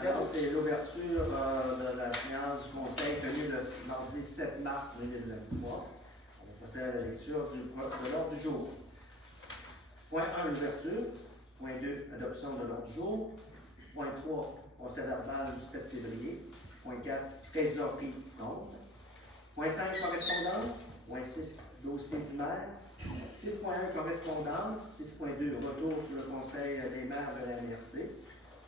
Alors, c'est l'ouverture de la séance du Conseil tenue le mardi 7 mars 2023. On va passer à la lecture de l'ordre du jour. Point 1, l'ouverture. Point 2, adoption de l'ordre du jour. Point 3, procès verbal du 7 février. Point 4, trésorerie compte. Point 5, correspondance. Point 6, dossier du maire. 6.1, correspondance. 6.2, retour sur le Conseil des maires de la MRC.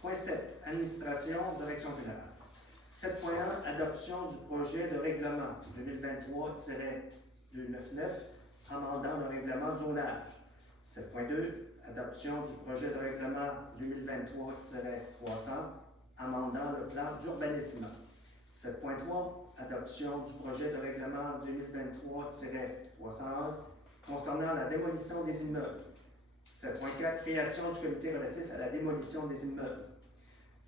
Point 7, administration, direction générale. 7.1, adoption du projet de règlement 2023-299, amendant le règlement du zonage. 7.2, adoption du projet de règlement 2023-300, amendant le plan d'urbanisme. 7.3, adoption du projet de règlement 2023-301, concernant la démolition des immeubles. 7.4, création du comité relatif à la démolition des immeubles.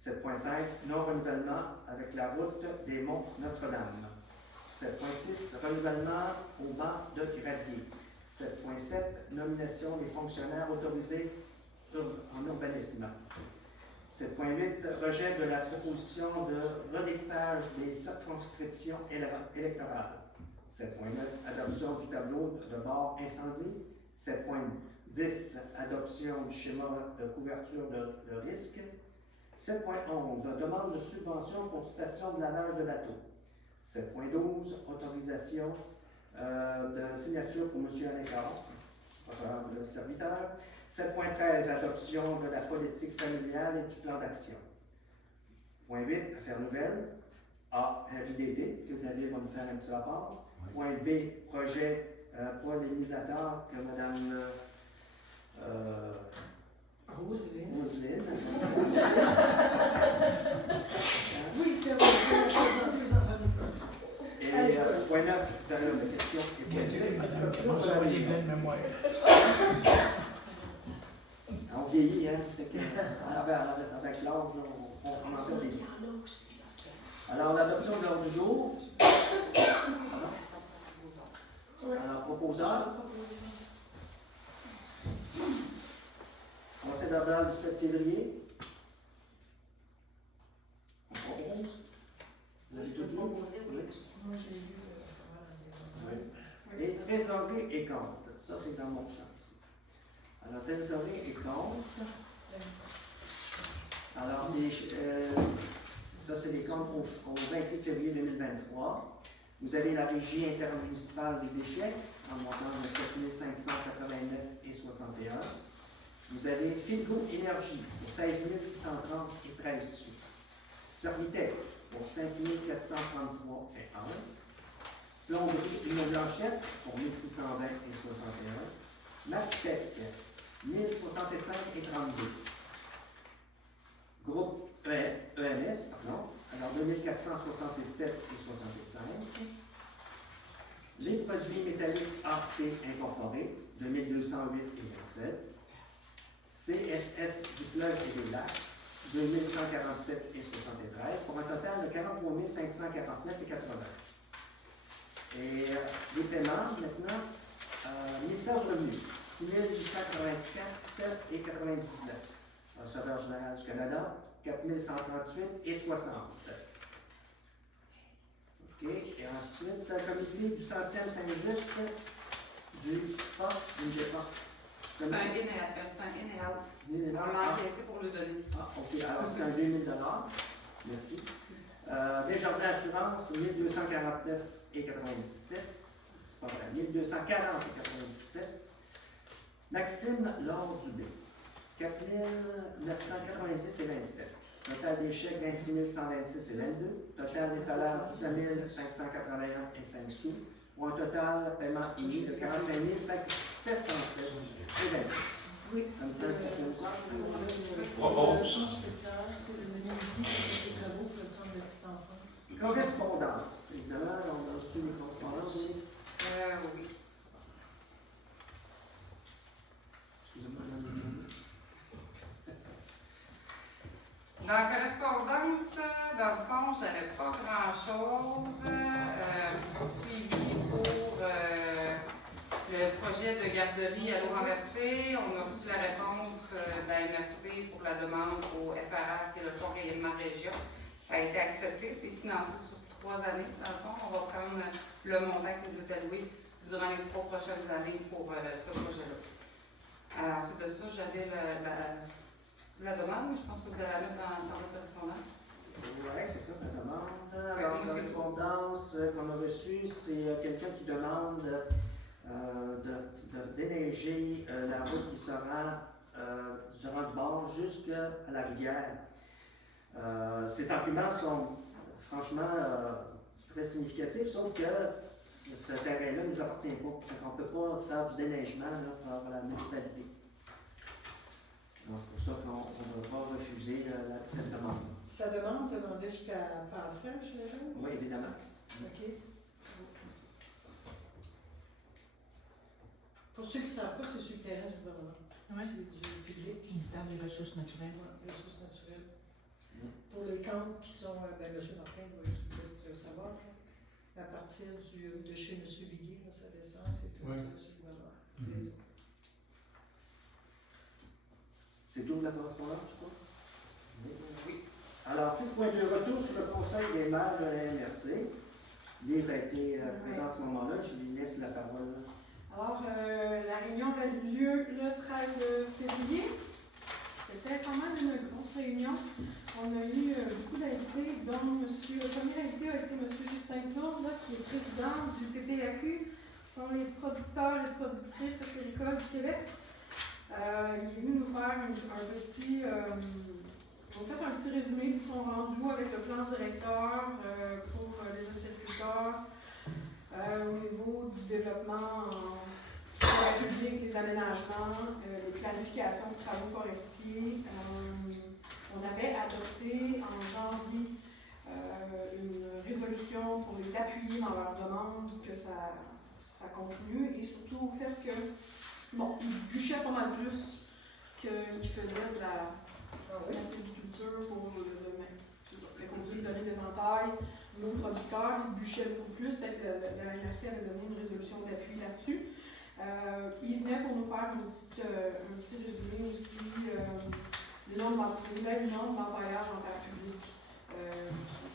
7.5, non-renouvellement avec la route des Monts Notre-Dame. 7.6, renouvellement au banc de gravier. 7.7, nomination des fonctionnaires autorisés en urbanisme. 7.8, rejet de la proposition de redécoupage des circonscriptions électorales. 7.9, adoption du tableau de bord incendie. 7.10, adoption du schéma de couverture de risque. 7.11, demande de subvention pour station de lavage de bateaux. 7.12, autorisation de signature pour M. Alécard, le serviteur. 7.13, adoption de la politique familiale et du plan d'action. Point 8, affaires nouvelles. A, IDT, que David va nous faire un petit rapport. Point B, projet pollinisateur que Mme Roselyne. Oui, c'est vrai, plus en famille. Et point 9, période de questions et Comment ça va les belles mémoires? on vieillit, hein, ça fait que avec l'âge, on commence à vieillir. Alors, l'adoption de l'ordre du jour. Alors, proposeur. Procès verbal du 7 février. On propose. Vous avez tout lu? Moi, j'ai lu Oui. Et trésorerie et compte. Ça, c'est dans mon champ ici. Alors, trésorerie et compte. Alors, ça, c'est les comptes au 28 février 2023. Vous avez la régie intermunicipale des déchets en montant de 7 589,61. Vous avez Filgo Énergie pour 16 630 et 13 sous. Servitec pour 5 433 et 1. Plomberie Une Blanchette pour 1 620 et 61. Matec 1065 et 32. Groupe EMS, pardon, alors 2467 et 65. Les produits métalliques AT incorporés, 2208 et 27. CSS du fleuve et des lacs, 2147 et 73, pour un total de 43 549 et 80. Et les paiements, maintenant, ministère du Revenu, 6 884 et 99. Receveur général du Canada, 4 138 et 60. OK. Et ensuite, comité du Centième Saint-Just du PA, du départ. C'est un in and out. On l'a encaissé pour le donner. Ah, OK. Alors, c'est un 2 000 $. Merci. Desjardins Assurance, 1249 et 97. C'est pas vrai. 1240 et 97. Maxime Laure Dubé, 4 990 et 27. Total des chèques, 26 126 et 22. Total des salaires, 19 581 et 5 sous. Pour un total paiement émis de 45 707 et 27. Oui, Ça me c'est fait un le proposeur. Propose. c'est le menu ici qui fait des travaux pour le centre de petite enfance. Correspondance. Évidemment, on a reçu les correspondances. Oui. Excusez-moi, Dans la correspondance, dans le fond, j'avais pas grand-chose. Suivi pour Le projet de garderie à l'eau renversée, on a reçu la réponse de la MRC pour la demande au FRR, qui est le Fonds rayonnement région. Ça a été accepté, c'est financé sur 3 années. Dans le fond, on va prendre le montant qui nous est alloué durant les 3 prochaines années pour ce projet-là. Ensuite de ça, j'avais la demande, mais je pense que vous allez la mettre dans votre correspondance. Oui, c'est ça, la demande. Ouais, Alors, moi, la correspondance qu'on a reçue, c'est quelqu'un qui demande de déneiger la route qui sera du bord jusqu'à la rivière. Ces arguments sont franchement très significatifs, sauf que ce terrain-là ne nous appartient pas. Donc, on ne peut pas faire du déneigement là, par la municipalité. Donc, c'est pour ça qu'on ne va pas refuser cette demande. Sa demande demandait jusqu'à Passerelle, j'imagine? Oui, évidemment. OK. Pour ceux qui ne savent pas, c'est sur le terrain du gouvernement. Oui. C'est du public. Ministère des Ressources naturelles. Ouais, ressources naturelles. Pour les camps qui sont, M. Martin va le savoir, à partir de chez M. Biguet, là, ça descend, c'est tout sur le gouvernement. C'est ça. C'est tout de la correspondance, je crois? Oui. Alors, 6.2, retour sur le conseil des maires de la MRC. Lise a été présente à ce moment-là. Je lui laisse la parole. Alors, la réunion avait lieu le 13 février. C'était quand même une grosse réunion. On a eu beaucoup d'invités, dont le premier invité a été M. Justin Claude, qui est président du PPAQ, qui sont les producteurs et productrices acéricoles du Québec. Il est venu nous faire un petit résumé de son rendu avec le plan directeur pour les acériculteurs au niveau du développement public, les aménagements, les planifications de travaux forestiers. On avait adopté en janvier une résolution pour les appuyer dans leur demande, que ça continue, et surtout au fait que, bon, ils bûchaient pas mal plus qu'ils faisaient de la sylviculture pour le domaine. C'est ça. Fait qu'on a dû lui donner des entailles. Nos producteurs, ils bûchaient beaucoup plus. Fait que la MRC avait donné une résolution d'appui là-dessus. Il venait pour nous faire un petit résumé aussi. Les nouvelles normes d'empaillage en terre publique qui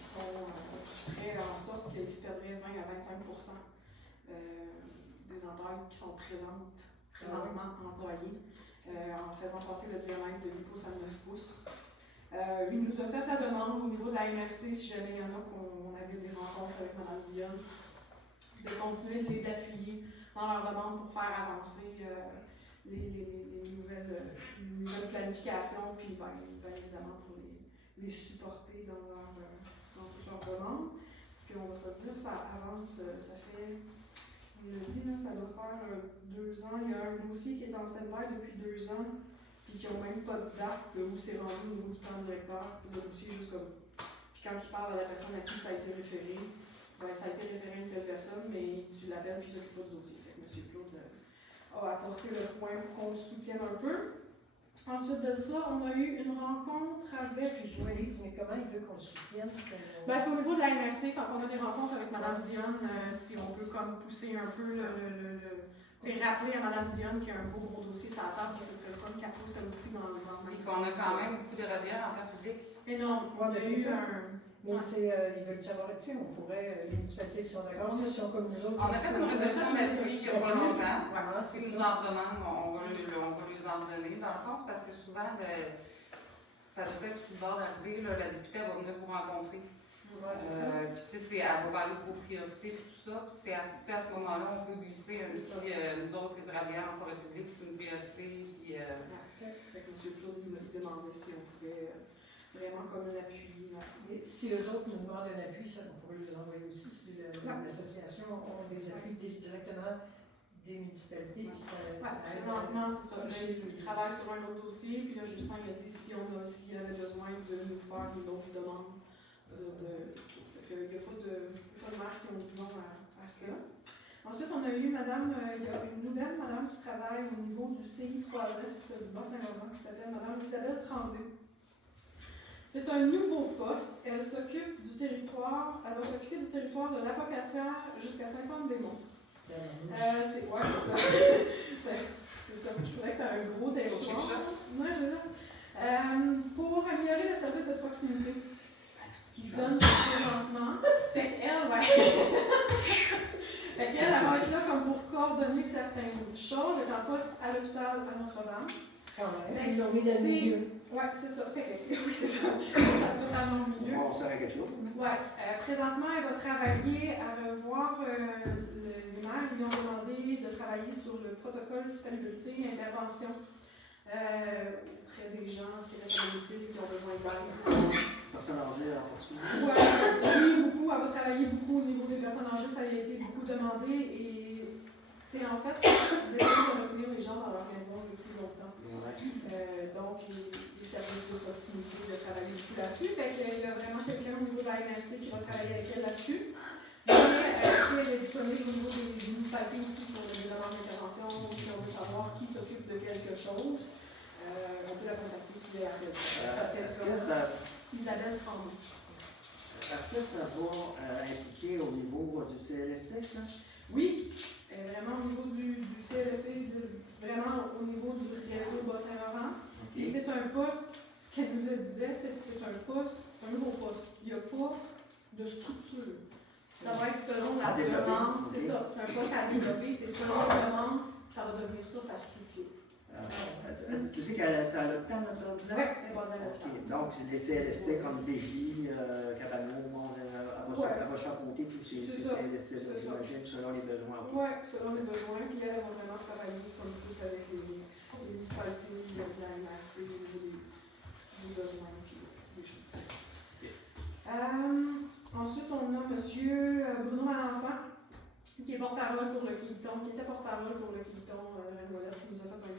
feraient en sorte qu'ils perdraient 20 à 25% des entailles qui sont présentement employées, en faisant passer le diamètre de 8 pouces à 9 pouces. Il nous a fait la demande au niveau de la MRC, si jamais il y en a qu'on avait des rencontres avec Mme Dionne, de continuer de les appuyer dans leur demande pour faire avancer les nouvelles planifications, puis bien évidemment pour les supporter dans toutes leurs demandes. Parce qu'on va se dire, ça avance, ça fait, on l'a dit, là, ça doit faire 2 ans. Il y a un dossier qui est en stand-by depuis 2 ans, puis qui n'a même pas de date de où c'est rendu au niveau du plan directeur, puis le dossier jusqu'à bout. Puis quand il parle à la personne à qui ça a été référé, ben, ça a été référé à une telle personne, mais tu l'appelles puis il s'occupe pas du dossier. Fait que M. Claude a apporté le point pour qu'on se soutienne un peu. Ensuite de ça, on a eu une rencontre avec... Excuse-moi, Lise, mais comment il veut qu'on le soutienne? Ben, c'est au niveau de la MRC, quand on a des rencontres avec Mme Dionne, si on peut comme pousser un peu rappeler à Mme Dionne qu'il y a un gros dossier sur la table, que ce serait le fun qu'elle pousse elle aussi dans le même. Puis qu'on a quand même beaucoup de radières en terre publique. Et non, on a eu un... Mais ils veulent savoir, tu sais, on pourrait, les municipalités qui sont d'accord, qui sont comme nous autres. On a fait une résolution d'appui il n'y a pas longtemps. Ouais, Si nous en redemandent, on va les en redonner. Dans le fond, c'est parce que souvent, ça doit être sur le bord d'arriver, la députée va venir vous rencontrer. Ouais, c'est ça. Puis, tu sais, elle va parler de vos priorités et tout ça. Puis, à ce moment-là, on peut glisser si nous autres, les radières en forêt publique, c'est une priorité. Puis, Fait que M. Claude nous demandait si on pouvait vraiment comme un appui. Et si eux autres nous demandent un appui, ça, on pourrait leur envoyer aussi. Si l'association a des appuis directement des municipalités, ça aide. Non, c'est ça. Il travaille sur un autre dossier, puis là, Justin il a dit s'il y avait besoin de nous faire une autre demande. Il n'y a pas de marque qui ont dit non à ça. Ensuite, on a eu il y a une nouvelle madame qui travaille au niveau du CI3S du Bas-Saint-Laurent qui s'appelle Mme Isabelle Tremblay. C'est un nouveau poste. Elle va s'occuper du territoire de l'Apocatière jusqu'à Saint-Anne-des-Monts. Tabarnouche. Ouais, c'est ça. C'est ça. Je trouvais que c'était un gros territoire. Ouais, c'est ça. Pour améliorer le service de proximité qui se donne présentement. Fait qu'elle, ouais. Fait qu'elle, elle va être là comme pour coordonner certaines choses. Elle est en poste à l'hôpital à Notre-Dame. Quand même. Fait que Ils ont mis dans le milieu. Ouais, c'est ça. Fait que oui, c'est ça. Totalement au milieu. On sort à quelque chose. Ouais. Présentement, elle va travailler à revoir les maires. Ils lui ont demandé de travailler sur le protocole salubrité et intervention auprès des gens qui restent à domicile et qui ont besoin d'aide. Personne âgée en particulier. Oui, beaucoup. Elle va travailler beaucoup au niveau des personnes âgées. Ça lui a été beaucoup demandé. Et, tu sais, en fait, d'essayer de retenir les gens dans leur maison le plus longtemps. Ouais. Donc, les services de proximité de travailler beaucoup là-dessus. Fait qu'il y a vraiment quelqu'un au niveau de la MRC qui va travailler avec elle là-dessus. Mais, elle est disponible au niveau des municipalités aussi sur les demandes d'intervention, si on veut savoir qui s'occupe de quelque chose. On peut la contacter puis elle Est-ce que ça Isabelle Tremblay. Est-ce que ça va impliquer au niveau du CLSC, ça? Oui, vraiment au niveau du CLSC, vraiment au niveau du réseau Bas-Saint-Laurent. Et c'est un poste, ce qu'elle nous disait, c'est un poste, un nouveau poste. Il n'y a pas de structure. Ça va être selon la demande, c'est ça, c'est un poste à développer, c'est selon la demande, ça va devenir ça, sa structure. Tu sais qu'elle est à l'hôpital, notre Oui, elle est basée à l'hôpital. Donc, les CLSC comme BJ, Cabano, elle va chapeauter tous ces CLSC, j'imagine, selon les besoins. Oui, selon les besoins. Puis elle va vraiment travailler comme plus avec les municipalités, la MRC, au niveau des besoins, puis des choses comme ça. Ensuite, on a M. Bruno Malenfant, qui est porte-parole pour le Quilliton, qui était porte-parole pour le Quilliton, qui nous a fait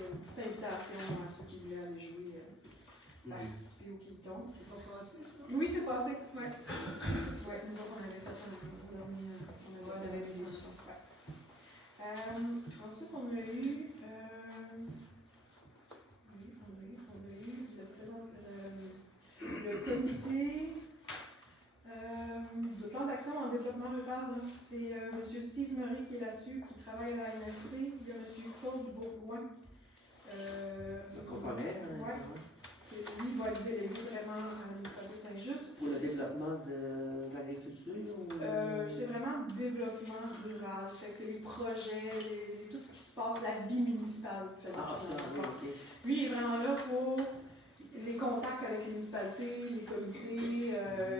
une petite invitation à ceux qui voulaient aller jouer, participer au Quilliton. C'est pas passé, ça? Oui, c'est passé. Oui. Ouais, nous autres, on avait fait on avait fait des choses. Ensuite, on a eu le comité de plan d'action en développement rural. C'est M. Steve Murray qui est là-dessus, qui travaille à la MRC. Il y a M. Claude Bourgoin. Qu'on connaît. Lui va être délégué vraiment à l'administration de Saint-Just. Pour le développement de l'agriculture? C'est vraiment développement rural. C'est les projets, tout ce qui se passe, la vie municipale. Ok. Lui il est vraiment là pour les contacts avec les municipalités, les comités,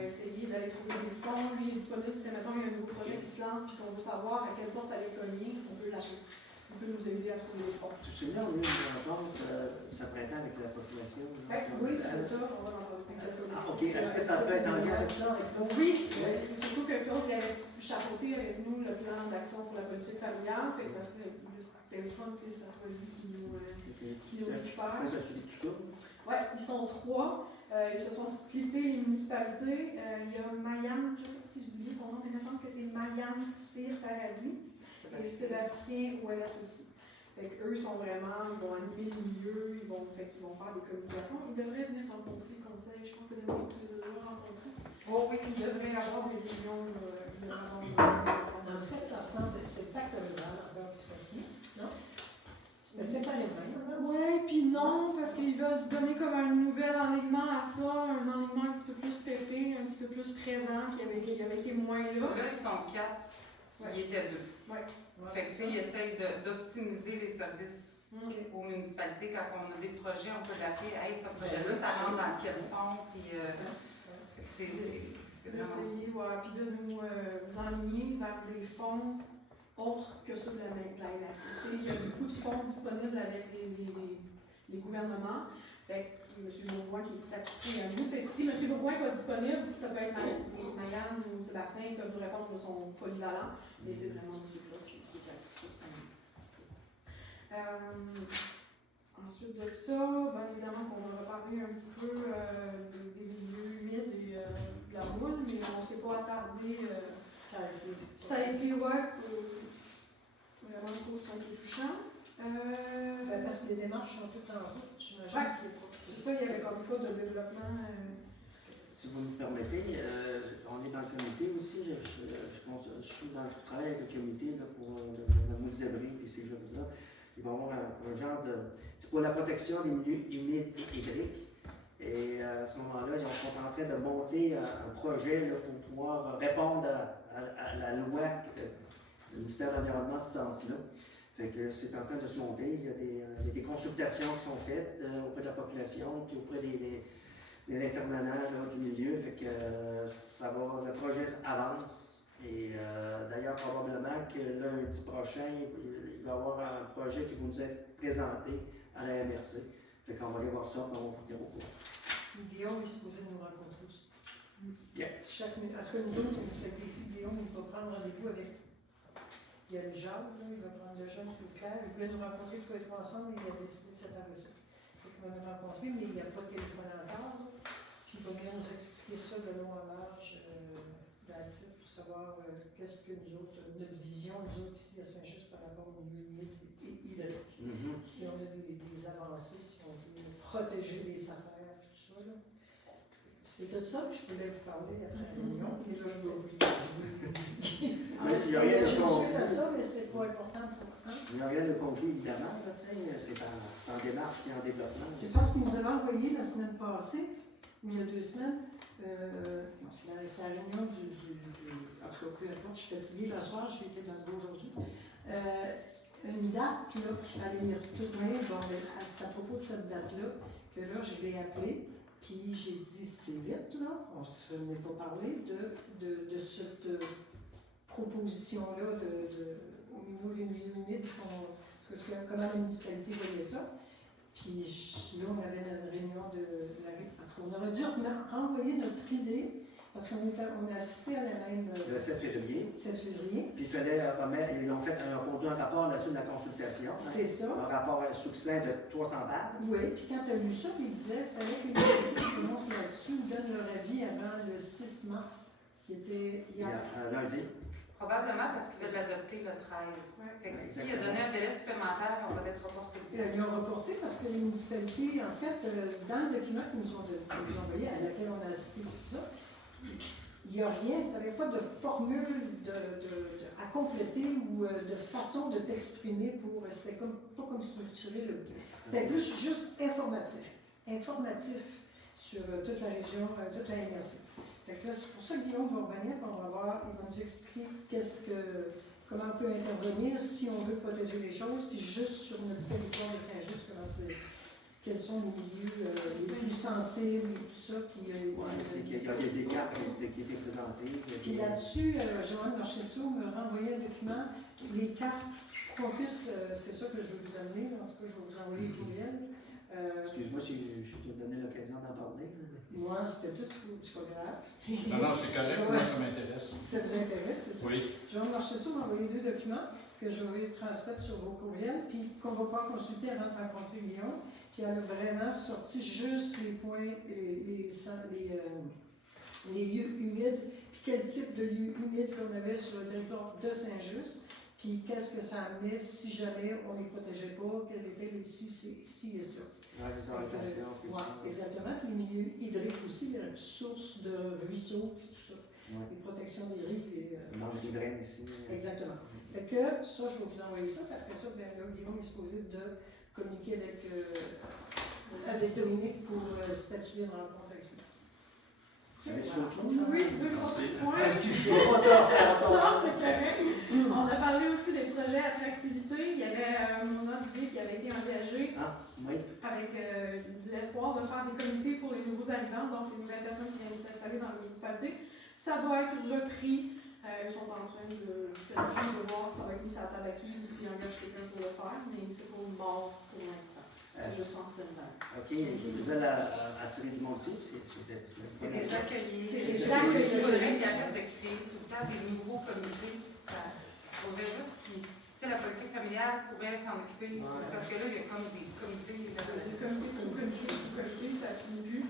essayer d'aller trouver des fonds. Lui il est disponible si, mettons, il y a un nouveau projet qui se lance et qu'on veut savoir à quelle porte aller cogner, on peut l'appeler. Il peut nous aider à trouver des fonds. Tu te souviens, on a eu une rencontre ce printemps avec la population? Oui, c'est ça, on va en parler avec la commission. OK. Est-ce que ça peut être en lien avec ça, avec toi? Oui, c'est surtout que Claude avait chapeauté avec nous le plan d'action pour la politique familiale. Fait que ça fait le téléphone que ça soit lui qui nous récupère. Ça suit tout ça? Oui, ils sont 3. Ils se sont splittés les municipalités. Il y a Mayane, je ne sais pas si je dis bien son nom, mais il me semble que c'est Mayane Cyr Paradis. Et Sébastien Ouellet aussi. Fait qu'eux sont vraiment, ils vont animer le milieu, ils vont faire des communications. Ils devraient venir rencontrer le conseil. Je pense que Dominique, tu les as déjà rencontrés. Oh oui. Ils devraient avoir des réunions. En fait, ça semble, c'est le pacte rural encore qui se continue, non? C'était séparé même. Oui, puis non, parce qu'ils veulent donner comme un nouvel enlignement à ça, un enlignement un petit peu plus pépé, un petit peu plus présent, qui avait été moins là. Là, ils sont 4. Ouais. Il était 2. Ouais. Fait que, tu sais, ils essayent d'optimiser les services aux municipalités. Quand on a des projets, on peut l'appeler. Hey, ce projet-là, ça rentre dans quel fond? Puis, c'est vraiment D'essayer, puis de nous enligner vers des fonds autres que ceux de la MRC. Il y a beaucoup de fonds disponibles avec les gouvernements. Fait que M. Bourgoin qui est attitré à nous. Si M. Bourgoin n'est pas disponible, ça peut être Mayane ou Sébastien qui peuvent nous répondre de son polyvalent, mais c'est vraiment M. Claude qui est attitré à nous. Ensuite de ça, bien évidemment qu'on va reparler un petit peu des milieux humides et de la boule, mais on ne s'est pas attardé. Ça a été vraiment trop touchant. Parce que les démarches sont toutes en route, j'imagine. Ouais. C'est ça, il n'y avait comme pas de développement. si vous me permettez, on est dans le comité aussi. Je suis dans le travail avec le comité là, pour la Maudit Abri et ces choses-là. Il va y avoir un genre de. C'est pour la protection des milieux humides et hydriques. Et à ce moment-là, ils sont en train de monter un projet là, pour pouvoir répondre à la loi du ministère de l'Environnement en ce sens-là. Fait que c'est en train de se monter. Il y a des consultations qui sont faites auprès de la population puis auprès des intervenants là, du milieu. Fait que le projet avance. Et d'ailleurs, probablement que lundi prochain, il va y avoir un projet qui va nous être présenté à la MRC. Fait qu'on va aller voir ça, on va vous dire au courant. Guillaume est supposé nous rencontrer aussi. Yeah. En tout cas, nous autres, on fait ici, Guillaume, il va prendre rendez-vous avec. Il y a le Jacques, là, il va prendre le jeune plus clair. Il voulait nous rencontrer pour être ensemble, il a décidé de séparer ça. Il va nous rencontrer, mais il n'y a pas de téléphone encore. Puis il va bien nous expliquer ça de long en large, là-dessus, pour savoir qu'est-ce que nous autres, notre vision, nous autres ici à Saint-Just par rapport au milieu humide et hydrique. Si on a des avancées, si on veut protéger les affaires, tout ça. Là. C'est tout ça que je voulais vous parler après la réunion, mais là, je dois vous le dire. Je suis à ça, mais c'est pas important pour moi. Il n'y a rien de conclu, évidemment. C'est en démarche et en développement. C'est parce qu'il nous avait envoyé la semaine passée, il y a 2 semaines, c'est la réunion en tout cas, peu importe, je suis fatiguée le soir, j'ai été dans le bureau aujourd'hui. Une date là, qu'il fallait y retourner, bon, c'est à propos de cette date-là, que là, je l'ai appelée, puis j'ai dit, c'est vite, là, on ne se n'est pas parlé de cette proposition-là au niveau des milieux humides, comment la municipalité voyait ça. Puis là, on avait une réunion de la rue. On aurait dû renvoyer notre idée, parce qu'on a assisté à la même. Le 7 février. 7 février. Puis il fallait remettre, ils ont produit un rapport là-dessus de la consultation. C'est ça. Un rapport succinct de 300 pages. Oui, puis quand tu as lu ça, il disait qu'il fallait que les gens qui prononcent là-dessus donnent leur avis avant le 6 mars, qui était hier. Lundi. Probablement parce qu'ils avaient adopté le 13. Fait que s'il a donné un délai supplémentaire, on va être reporté. Ils ont reporté parce que les municipalités, en fait, dans le document qu'ils nous ont envoyé, à laquelle on a assisté, tout ça, il n'y a rien, il n'y avait pas de formule à compléter ou de façon de t'exprimer pour. C'était pas comme structurer le. C'était plus juste informatif. Informatif sur toute la région, toute la MRC. C'est pour ça que Guillaume va revenir, on va voir, il va nous expliquer comment on peut intervenir si on veut protéger les choses, puis juste sur notre territoire de Saint-Just, quels sont les milieux les plus sensibles et tout ça. Oui, c'est qu'il y a des cartes qui étaient présentées. Puis là-dessus, Joanne Marchesso me renvoyait un document, les cartes, pour qu'on puisse, c'est ça que je vais vous amener, en tout cas, je vais vous envoyer le courriel. Excuse-moi si je t'ai donné l'occasion d'en parler. Moi, c'était tout, c'est pas grave. Non, c'est correct, moi ça m'intéresse. Ça vous intéresse, c'est ça? Oui. Jean Marchesso m'a envoyé 2 documents que je vais transmettre sur vos courriels, puis qu'on va pouvoir consulter avant de rencontrer Lyon. Puis elle a vraiment sorti juste les points, les lieux humides, puis quel type de lieux humides qu'on avait sur le territoire de Saint-Just, puis qu'est-ce que ça amenait si jamais on ne les protégeait pas, quels étaient les ci et ça. Les orientations. Oui, exactement. Puis les milieux hydriques aussi, les sources de ruisseaux, puis tout ça. Ouais. Les protections des rives. Manque de draines ici. Exactement. Fait que ça, je vais vous envoyer ça. Puis après ça, bien là, Guillaume est supposé de communiquer avec Dominique pour statuer une rencontre avec lui. Avez-tu autre chose? Oui, 2 petits points. Excuse-moi, Non, c'est correct. On a parlé aussi des projets attractivité. Il y avait un moment d'idée qui avait été engagé avec l'espoir de faire des comités pour les nouveaux arrivants, donc les nouvelles personnes qui viennent s'installer dans la municipalité. Ça va être repris. Ils sont en train de voir si ça va être mis sur la table à qui ou s'ils engagent quelqu'un pour le faire, mais c'est pas mort pour l'instant. C'est juste en stand-by. OK, ils veulent attirer du monde ici. C'est des accueillis. C'est des des accueillis. accueillis. Il faudrait qu'il arrête de créer tout le temps des nouveaux comités. Il faudrait juste qu'ils. Tu sais, la politique familiale pourrait s'en occuper. Ouais. C'est parce que là, il y a comme des comités. Des comités sous-comités, ça finit plus.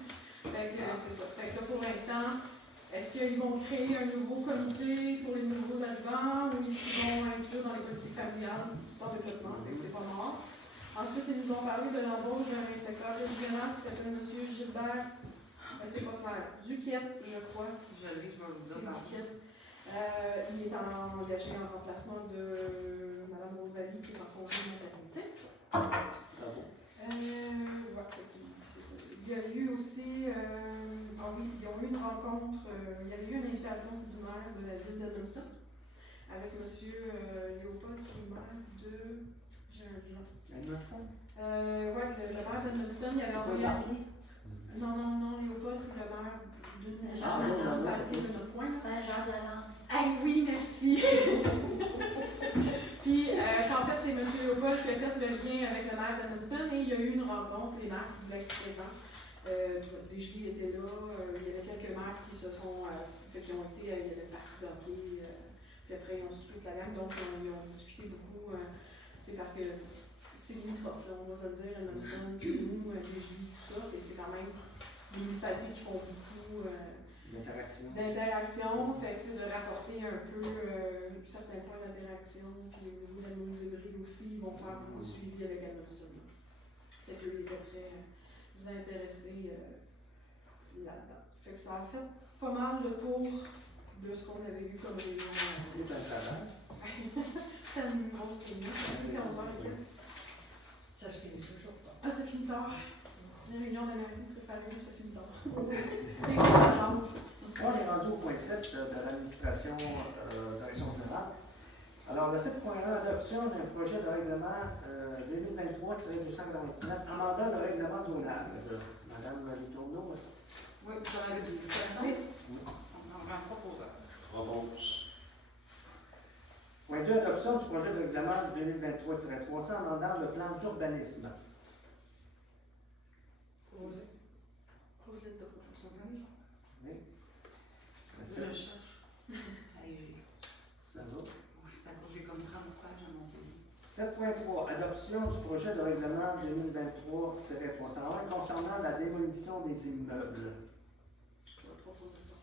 Fait que c'est ça. Fait que là, pour l'instant, est-ce qu'ils vont créer un nouveau comité pour les nouveaux arrivants ou est-ce qu'ils vont inclure dans les politiques familiales? C'est pas de développement, fait que c'est pas mort. Ensuite, ils nous ont parlé de l'embauche d'un inspecteur régional qui s'appelle M. Gilbert C'est pas clair. Duquette, je crois. Je l'ai, je vais vous C'est dire. Duquette. Il est engagé en remplacement de Mme Rosalie, qui est en congé de maternité. Bravo. Il y a eu aussi, ils ont eu une rencontre, il y a eu une invitation du maire de la ville d'Edmundston avec M. Léopold, qui est maire de. J'ai un bilan. Edmundston? Oui, le maire d'Edmundston, il avait envoyé un. Non, Léopold, c'est le maire de Saint-Jean de notre point. Saint-Jean-de-Lande. Ah oui, merci! Puis, en fait, c'est M. Léopold qui a fait le lien avec le maire d'Edmundston et il y a eu une rencontre, les maires qui voulaient être présents. Desjardins était là, il y avait quelques maires qui se sont, qui ont été, il y avait le parti d'hockey, puis après ils ont su toute la gamme, donc ils ont discuté beaucoup, parce que c'est limitrophe, on va se le dire, Edmundston, puis nous, Desjardins, tout ça, c'est quand même des municipalités qui font beaucoup L'interaction. d'interaction, fait de rapporter un peu certains points d'interaction, puis au niveau de la mini-hybride aussi, ils vont faire beaucoup de suivi avec Edmundston. Fait qu'eux, ils étaient très intéressés là-dedans. Fait que ça a fait pas mal le tour de ce qu'on avait vu comme réunion. C'est un travail. C'était une grosse réunion, c'était 11 heures. Ça finit toujours pas. Ah, ça finit tard. Une réunion de merci préparée, ça finit tard. C'est une chance. On est rendu au point 7 de l'administration direction générale. Alors, le 7.1, adoption d'un projet de règlement 2023-299, amendant le règlement zonal. Madame Letourneau. Oui, vous en avez vu connaissance? On va en proposer. Propose. Point 2, adoption du projet de règlement 2023-300, amendant le plan d'urbanisme. Projet de proposition. Oui. Je le cherche. Ça va. Oui, c'est à cause j'ai comme 30 pages à mon pays. 7.3, adoption du projet de règlement 2023-301 concernant la démolition des immeubles. Je vais proposer ça.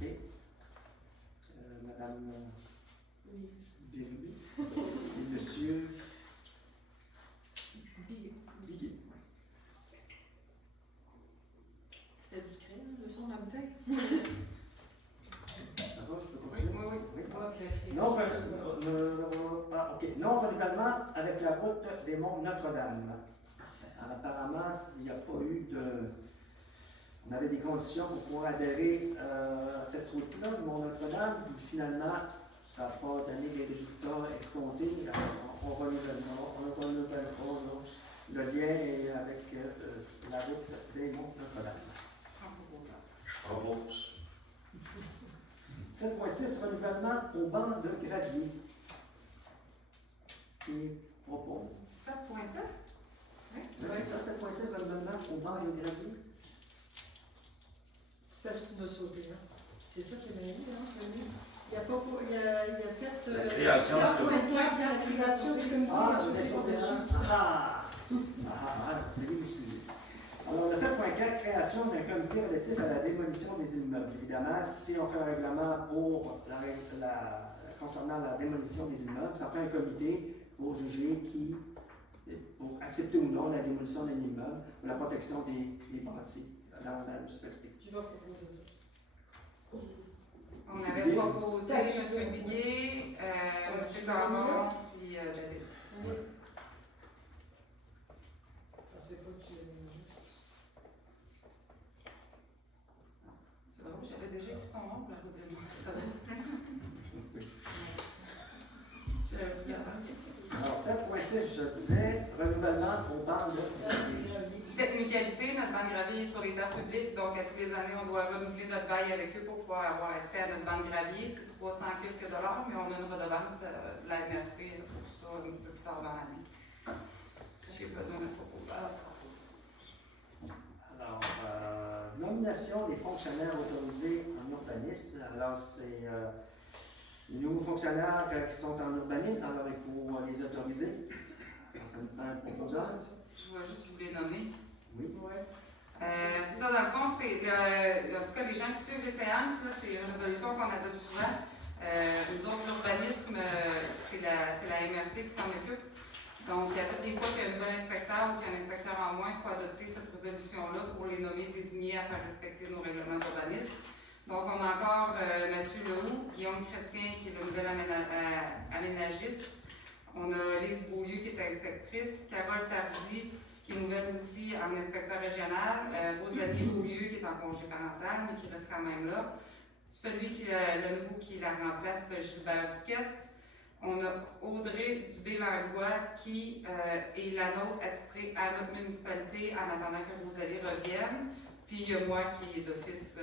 OK. Madame Oui. Béru et Monsieur Biguet. C'était discret, le son de la bouteille. Ça va, je peux Oui, continuer? oui. Non, OK. Non renouvellement avec la route des Monts Notre-Dame. Alors, apparemment, il n'y a pas eu de. On avait des conditions pour pouvoir adhérer à cette route-là, le Mont Notre-Dame, puis finalement, ça n'a pas donné des résultats escomptés. Alors, on renouvelle pas. Le lien est avec la route des Monts Notre-Dame. Je propose. 7.6, renouvellement au banc de gravier. Qui propose. 7.6? Oui, c'est ça, 7.6, renouvellement au banc de gravier. C'est parce que tu m'as sauté, hein. C'est ça qui est bien dit, hein, il a fait. La création du la création du comité. Ah, je je l'ai l'ai sauté. dessus. Veuillez m'excuser. Alors, le 7.4, création d'un comité relatif à la démolition des immeubles. Évidemment, si on fait un règlement pour concernant la démolition des immeubles, ça prend un comité pour juger pour accepter ou non la démolition d'un immeuble ou la protection des bâtis dans la municipalité. Je vais proposer ça. On avait proposé M. Biguet, M. Caron, puis David. Je sais pas que tu l'as mis. C'est vrai, j'avais déjà écrit ton nom pour la route de Notre-Dame. J'avais pris avant. Alors, 7.6, je disais, renouvellement au banc de gravier. Technicalité, notre banque gravier est sur les terres publiques, donc à tous les années, on doit renouveler notre bail avec eux pour pouvoir avoir accès à notre banque gravier. C'est 300 quelques dollars, mais on a une redevance de la MRC pour ça un petit peu plus tard dans l'année. J'ai besoin de proposer. Alors, nomination des fonctionnaires autorisés en urbanisme. Alors, c'est les nouveaux fonctionnaires qui sont en urbanisme, alors il faut les autoriser. Alors, ça nous prend un proposeur. Je vais juste vous les nommer. Oui. C'est ça, dans le fond, c'est en tout cas les gens qui suivent les séances, là, c'est une résolution qu'on adopte souvent. Nous autres, l'urbanisme, c'est la MRC qui s'en occupe. Donc, à toutes les fois qu'il y a un nouvel inspecteur ou qu'il y a un inspecteur en moins, il faut adopter cette résolution-là pour les nommer désignés à faire respecter nos règlements d'urbanisme. Donc, on a encore Mathieu Lehoux, Guillaume Chrétien, qui est le nouvel aménagiste. On a Lise Beaulieu, qui est inspectrice. Carole Tardy, qui est nouvelle aussi en inspecteur régional. Rosalie Beaulieu, qui est en congé parental, mais qui reste quand même là. Le nouveau qui la remplace, Gilbert Duquette. On a Audrey Dubé-Langlois, qui est la nôtre attitrée à notre municipalité en attendant que Rosalie revienne. Puis il y a moi qui est d'office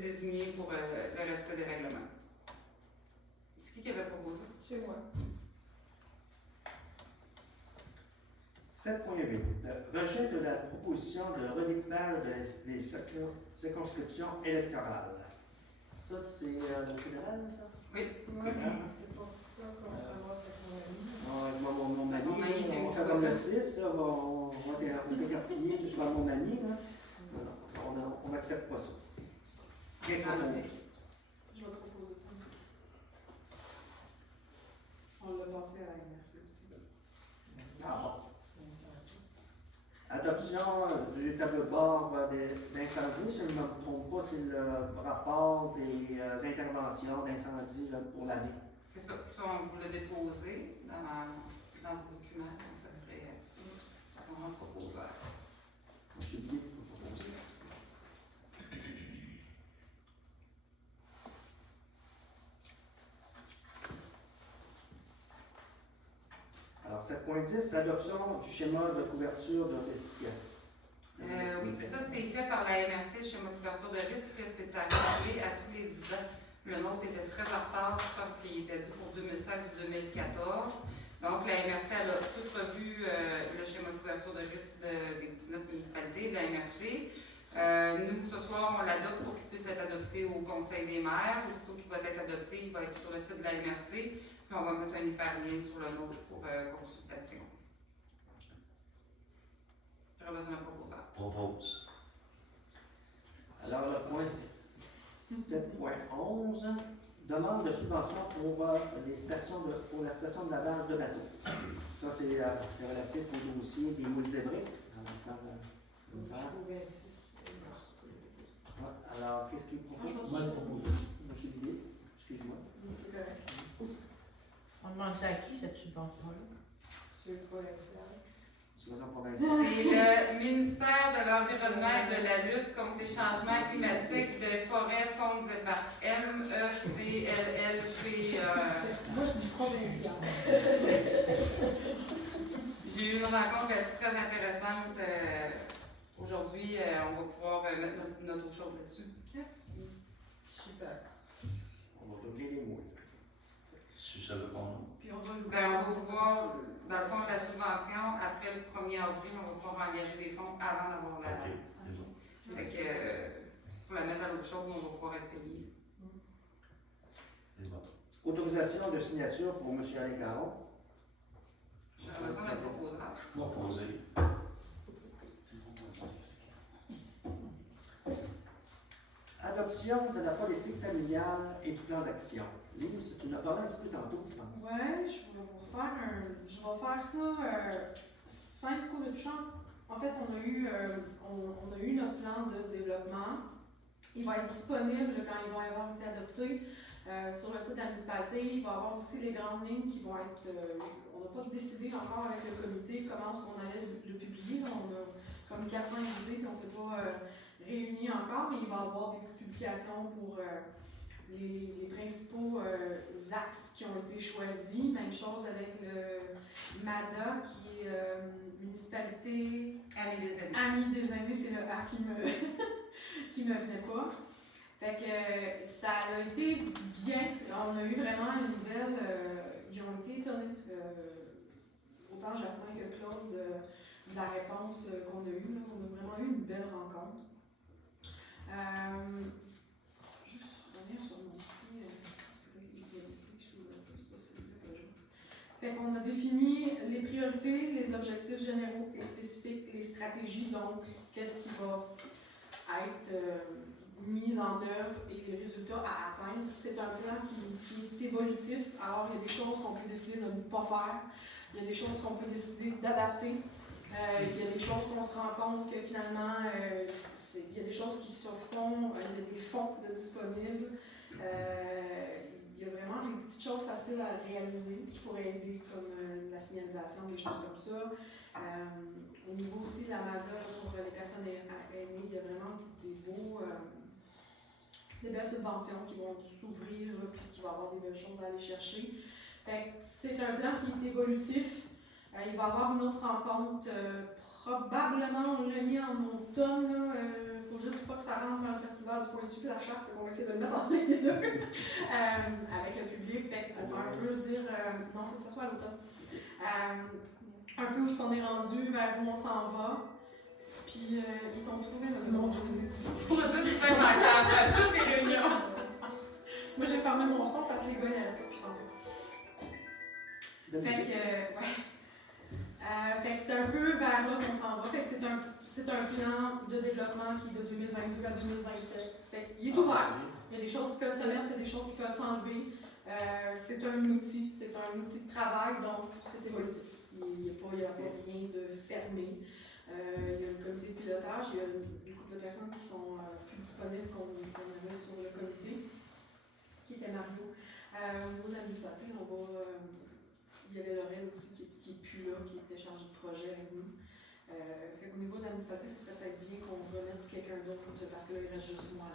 désigné pour le respect des règlements. C'est qui avait proposé? C'est moi. 7.8. Rejet de la proposition de redécoupage des circonscriptions électorales. Ça, c'est le fédéral, ça? Oui. Ouais, c'est pas ça qu'on se va cette moyenne. Montmagny, on fait comme le 6, là, on va s'écartiller jusqu'à Montmagny. On n'accepte pas ça. Quel propose? Je vais proposer ça. On l'a passé à la MRC aussi. Ah bon. Adoption du tableau de bord d'incendie, si je ne me trompe pas, c'est le rapport des interventions d'incendie pour l'année. C'est ça. Ça, on vous l'a déposé dans vos documents. Donc, ça serait un proposeur. J'ai oublié de proposer. Alors, 7.10, adoption du schéma de couverture de risque. Oui, ça c'est fait par la MRC, le schéma de couverture de risque. C'est arrivé à tous les 10 ans. Le nôtre était très en retard, je pense qu'il était dû pour 2016 ou 2014. Donc, la MRC elle a tout revu le schéma de couverture de risque des 19 municipalités de la MRC. Nous, ce soir, on l'adopte pour qu'il puisse être adopté au Conseil des maires. Aussitôt qu'il va être adopté, il va être sur le site de la MRC. Puis on va mettre un hyperlien sur le nôtre pour consultation. J'aurais besoin d'un proposeur. Propose. Alors, le point 7.11, demande de subvention pour la station de lavage de bateaux. Ça, c'est relatif au dossier des moules zébrés. Alors, qu'est-ce qu'il propose? Moi, je propose. Monsieur Billet, excuse-moi. On demande ça à qui, cette subvention-là? C'est quoi l'excellent? Subvention provinciale. C'est le ministère de l'Environnement et de la lutte contre les changements climatiques de Forêts, Fonds et Parcs. MECLLP. Moi, je dis provincial. J'ai eu une rencontre très intéressante. Aujourd'hui, on va pouvoir mettre notre eau chaude là-dessus. Super. On va doubler les moules. Si ça veut qu'on. Puis on va le Ben, on va pouvoir, dans le fond de la subvention, après le 1er avril, on va pouvoir engager des fonds avant d'avoir la. Ok, c'est bon. Fait que pour la mettre à l'eau chaude, on va pouvoir être payé. C'est bon. Autorisation de signature pour M. Alain Caron. J'aurais besoin d'un proposeur. Proposer. Adoption de la politique familiale et du plan d'action. Lise, tu en as parlé un petit peu tantôt, je pense. Ouais, je vais vous refaire je vais faire ça 5 coups de champ. En fait, on a eu notre plan de développement. Il va être disponible quand il va avoir été adopté sur le site de la municipalité. Il va y avoir aussi les grandes lignes qui vont être. On n'a pas décidé encore avec le comité comment est-ce qu'on allait le publier. Là, on a comme 400 idées puis on ne s'est pas réunis encore, mais il va y avoir des petites publications pour les principaux axes qui ont été choisis. Même chose avec le MADA, qui est municipalité Amis des amis. Amis des aînés, c'est le A qui me qui me venait pas. Fait que ça a été bien. On a eu vraiment une belle. Ils ont été étonnés. Autant Jasmin que Claude de la réponse qu'on a eue. Là. On a vraiment eu une belle rencontre. Juste revenir sur mon petit. Parce que là, il y a des trucs sur le. C'est pas celui-là que j'ai. Fait qu'on a défini les priorités, les objectifs généraux et spécifiques, les stratégies, donc qu'est-ce qui va être mise en œuvre et les résultats à atteindre. C'est un plan qui est évolutif. Alors, il y a des choses qu'on peut décider de ne pas faire. Il y a des choses qu'on peut décider d'adapter. Il y a des choses qu'on se rend compte que finalement, il y a des choses qui se font, il y a des fonds de disponibles. Il y a vraiment des petites choses faciles à réaliser qui pourraient aider, comme la signalisation, des choses comme ça. Au niveau aussi de la MADA pour les personnes aînées, il y a vraiment des belles subventions qui vont s'ouvrir puis qui vont avoir des belles choses à aller chercher. C'est un plan qui est évolutif. Il va y avoir une autre rencontre, probablement on l'a mis en automne. Il ne faut juste pas que ça rentre dans le festival du Pointu de la chasse, qu'on va essayer de le mettre en les deux avec le public. Pour un peu dire, non, il faut que ça soit à l'automne. Un peu où est-ce qu'on est rendu, vers où on s'en va. Puis, ils t'ont trouvé le nom. Je trouve ça différent à toutes les réunions. Moi, j'ai fermé mon son parce que les gars, ils n'allaient pas plus Fait que c'est un peu vers là qu'on s'en va. Fait que c'est un plan de développement qui est de 2022 à 2027. Fait qu'il est ouvert. Il y a des choses qui peuvent se mettre, il y a des choses qui peuvent s'enlever. C'est un outil de travail, donc c'est évolutif. Il n'y a pas rien de fermé. Il y a le comité de pilotage, il y a une couple de personnes qui sont plus disponibles qu'on avait sur le comité, qui était Mario. Au niveau de l'administratif, il y avait Laurel aussi qui n'est plus là, qui était chargé de projet avec nous. Au niveau de l'administratif, ce serait peut-être bien qu'on remette quelqu'un d'autre, parce que là, il reste juste moi.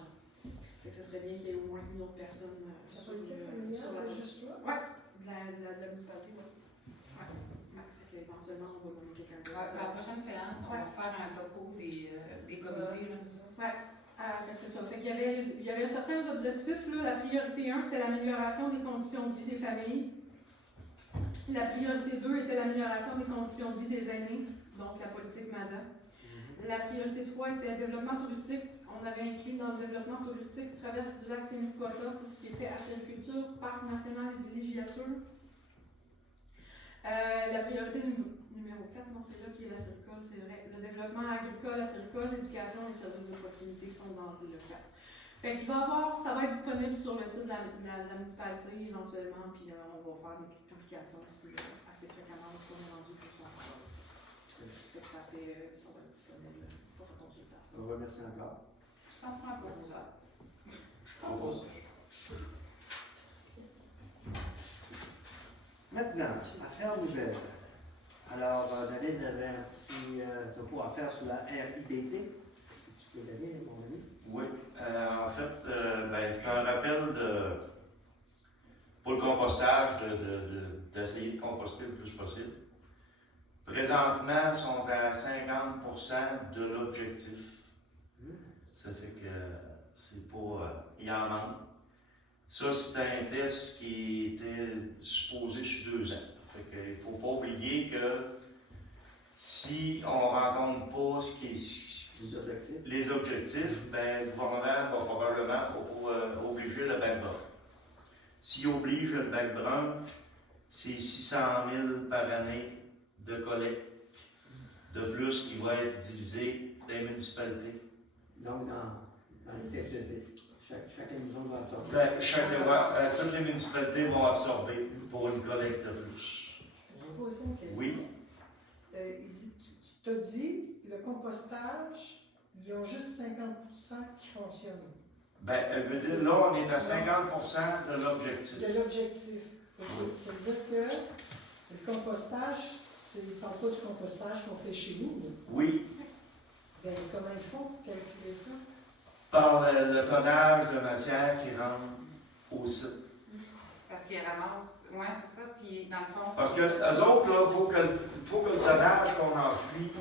Fait que ce serait bien qu'il y ait au moins une autre personne sur la juste toi? Oui, de l'administratif, oui. Éventuellement, on va nommer quelqu'un d'autre. La prochaine séance, on va faire un topo des comités. Oui, c'est ça. Fait qu'il y avait certains objectifs. Là. La priorité 1, c'était l'amélioration des conditions de vie des familles. La priorité 2 était l'amélioration des conditions de vie des aînés, donc la politique MADA. La priorité 3 était le développement touristique. On avait inclus dans le développement touristique traverse du lac Témiscouata tout ce qui était acériculture, parc national et villégiature. La priorité numéro 4, non, c'est là qui est la CIRCOL, c'est vrai. Le développement agricole, la CIRCOL, l'éducation et les services de proximité sont dans le 4. Fait qu'il va avoir, ça va être disponible sur le site de la municipalité éventuellement, puis on va faire des petites publications aussi assez fréquemment lorsqu'on est rendu pour ce qu'on va faire aussi. Fait que ça va être disponible pour la consultation. On va remercier encore. Ça sent pour vous autres. Je propose. Maintenant, affaires nouvelles. Alors, David avait un petit topo à faire sur la RIDT. Tu peux y aller, mon ami? Oui, en fait, c'est un rappel pour le compostage, d'essayer de composter le plus possible. Présentement, ils sont à 50% de l'objectif. Ça fait que c'est pas. Il en manque. Ça, c'était un test qui était supposé sur 2 ans. Fait qu'il ne faut pas oublier que si on ne rencontre pas les objectifs, ben, le gouvernement va probablement obliger le bac brun. S'il oblige le bac brun, c'est 600 000 par année de collecte de plus qui va être divisé dans les municipalités. Donc, dans les textes de chacune nous va absorber. Toutes les municipalités vont absorber pour une collecte de plus. Je vais vous poser une question. Oui. Tu t'as dit, le compostage, ils ont juste 50% qui fonctionnent. Ben, je veux dire, là, on est à 50% de l'objectif. De l'objectif. Oui. Ça veut dire que le compostage, ils ne parlent pas du compostage qu'on fait chez nous. Là. Oui. Ben, comment ils font pour calculer ça? Par le tonnage de matière qui rentre au site. Parce qu'ils ramassent. Oui, c'est ça. Puis, dans le fond, Parce que eux autres, là, il faut que le tonnage qu'on enfouit,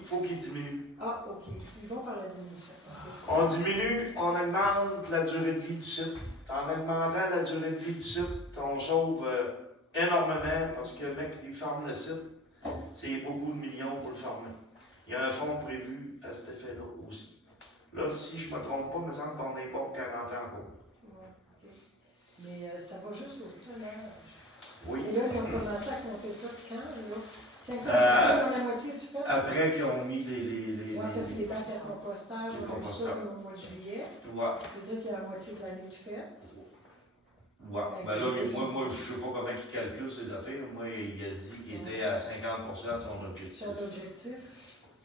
il faut qu'il diminue. Ah, OK. Ils vont par la diminution. On diminue, on augmente la durée de vie du site. En augmentant la durée de vie du site, on sauve énormément parce que le mec qui ferme le site, c'est beaucoup de millions pour le fermer. Il y a un fonds prévu à cet effet-là aussi. Là, si je ne me trompe pas, il me semble qu'on n'est pas pour 40 ans. Ouais, OK. Mais ça va juste au tonnage. Oui. Et là, ils ont commencé à compter ça quand, là? 50% dans la moitié du fait? Après qu'ils ont mis les Oui, parce qu'il est en fait compostage, les on a eu ça compostages. au mois de juillet. Ouais. Ça veut dire qu'il y a la moitié de l'année qui fait. Ouais. Ben là, moi, je ne sais pas comment il calcule ses affaires. Moi, il a dit qu'il était à 50% de son objectif. Sur l'objectif.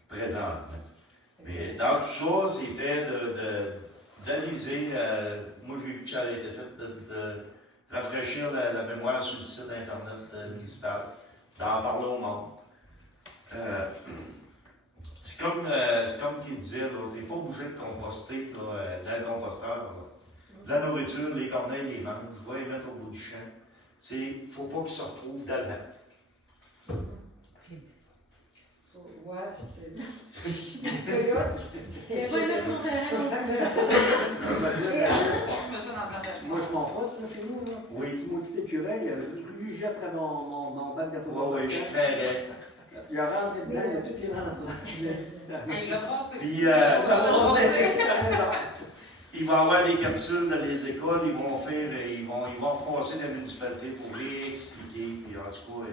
Présentement. Mais dans tout ça, c'était d'aviser. Moi, j'ai vu que ça a été fait de rafraîchir la mémoire sur le site Internet municipal, d'en parler au monde. C'est comme qu'il disait, tu n'es pas obligé de composter là, dans le composteur. Là. La nourriture, les corneilles, les manches, je vais les mettre au bout du champ. Il ne faut pas qu'ils se retrouvent dans le bac. Ouais, c'est coyote. Et ça, il faut faire. Je me suis dans la plantation. Moi, je m'en passe là, chez nous. Là. Oui. Un petit maudit écureuil, il avait tout lu après mon bac de Oui, je créerais. Il a rentré dedans, il a tout tiré dans la plante. Mais il l'a passé. Puis, Il l'a passé. il va y avoir des capsules dans les écoles, ils vont repasser la municipalité pour réexpliquer, puis en tout cas.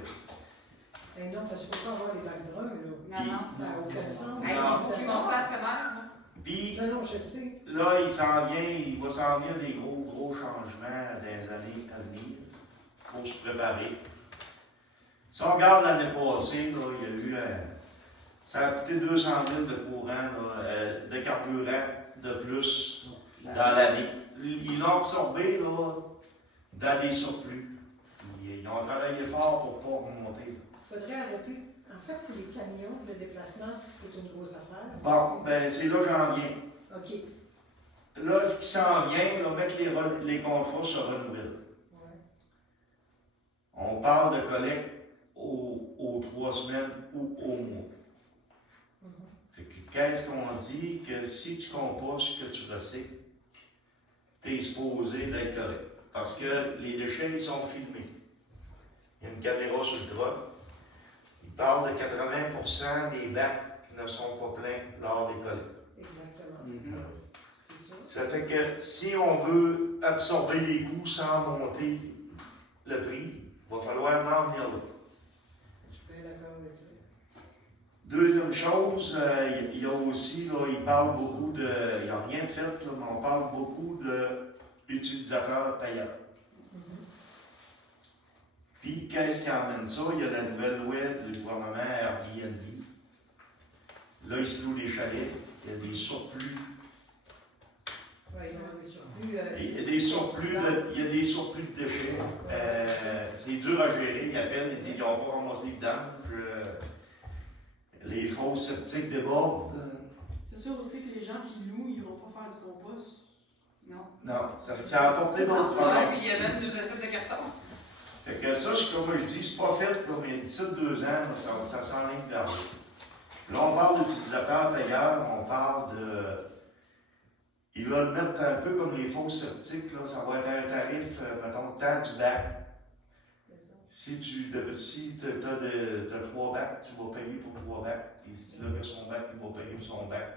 Mais non, parce qu'il ne faut pas avoir les bacs bruns, là. Non, non. Ça n'a aucun sens. Hey, il faut qu'il monte ça à sévère, là. Puis Non, je sais. là, il va s'en venir des gros changements dans les années à venir. Il faut se préparer. Si on regarde l'année passée, là, il y a eu. Ça a coûté 200 000 de courant, là, de carburant de plus dans l'année. Ils l'ont absorbé là, dans des surplus. Ils ont travaillé fort pour ne pas remonter. Il faudrait arrêter. En fait, c'est les camions, le déplacement, c'est une grosse affaire. Bon, ben c'est là que j'en viens. OK. Là, ce qui s'en vient, là, mettre les contrats se renouvellent. Ouais. On parle de collecte aux 3 semaines ou au mois. Fait que qu'est-ce qu'on dit? Que si tu compostes, que tu recycles, tu es supposé d'être correct. Parce que les déchets, ils sont filmés. Il y a une caméra sur le truck. Il parle de 80% des bacs qui ne sont pas pleins lors des collectes. Exactement. C'est ça. Ça fait que si on veut absorber les coûts sans monter le prix, il va falloir en venir là. Je suis bien d'accord avec toi. Deuxième chose, il y a aussi, là, il parle beaucoup de. Il n'y a rien de fait, là, mais on parle beaucoup d'utilisateurs payants. Puis, qu'est-ce qui amène ça? Il y a la nouvelle loi du gouvernement Airbnb. Là, il se loue des chalets, il y a des surplus. Oui, il y a des surplus. Il y a des surplus de déchets. C'est dur à gérer. Ils appellent, ils disent qu'ils n'ont pas ramassé les vidanges. Les fosses sceptiques débordent. C'est sûr aussi que les gens qui louent, ils ne vont pas faire du compost. Non. Non, ça a apporté d'autres Ouais, problèmes. puis il y a même 2 assiettes de carton. Fait que ça, comme je dis, c'est pas fait, là, mais d'ici 2 ans, ça s'enligne vers là. Là, on parle d'utilisateurs payeurs, on parle de. Ils veulent mettre un peu comme les fosses sceptiques, là, ça va être un tarif, mettons, temps du bac. Si tu as 3 bacs, tu vas payer pour 3 bacs. Et si tu as son bac, il va payer pour son bac.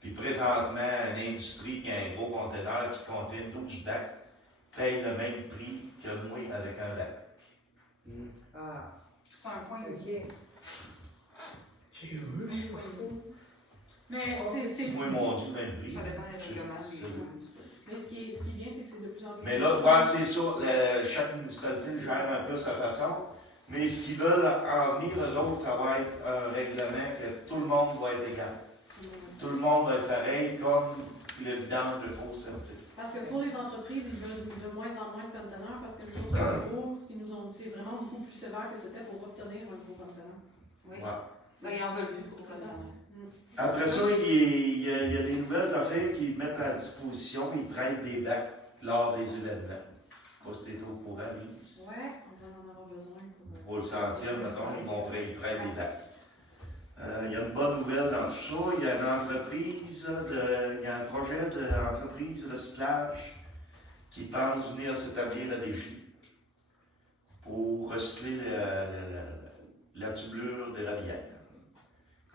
Puis présentement, une industrie qui a un gros conteneur qui contient 12 bacs paye le même prix que moi avec un bac. Ah, C'est pas un point. OK. Mais c'est. Moi, mon Dieu, le même prix. Ça dépend des règlements. Mais ce qui est bien, c'est que c'est de plus en plus. Mais là, c'est ça, chaque municipalité gère un peu sa façon. Mais ce qu'ils veulent en venir, eux autres, ça va être un règlement que tout le monde va être égal. Tout le monde va être pareil, comme le vidange de faux sceptiques. Parce que pour les entreprises, ils veulent de moins en moins de conteneurs parce que les autres, en gros, ce qu'ils nous ont dit, c'est vraiment beaucoup plus sévère que c'était pour obtenir un gros conteneur. Oui. Ouais. Ça, ils en veulent plus pour ça. Après ça, il y a des nouvelles affaires qu'ils mettent à disposition. Ils prêtent des bacs lors des événements. Je ne sais pas si tu es au courant, Lise. Ouais, on va en avoir besoin Pour le sentir, mettons, ils prêtent des bacs. Il y a une bonne nouvelle dans tout ça. Il y a une entreprise, il y a un projet d'entreprise de recyclage qui pense venir s'établir à Dégy pour recycler la tubulure de la bière.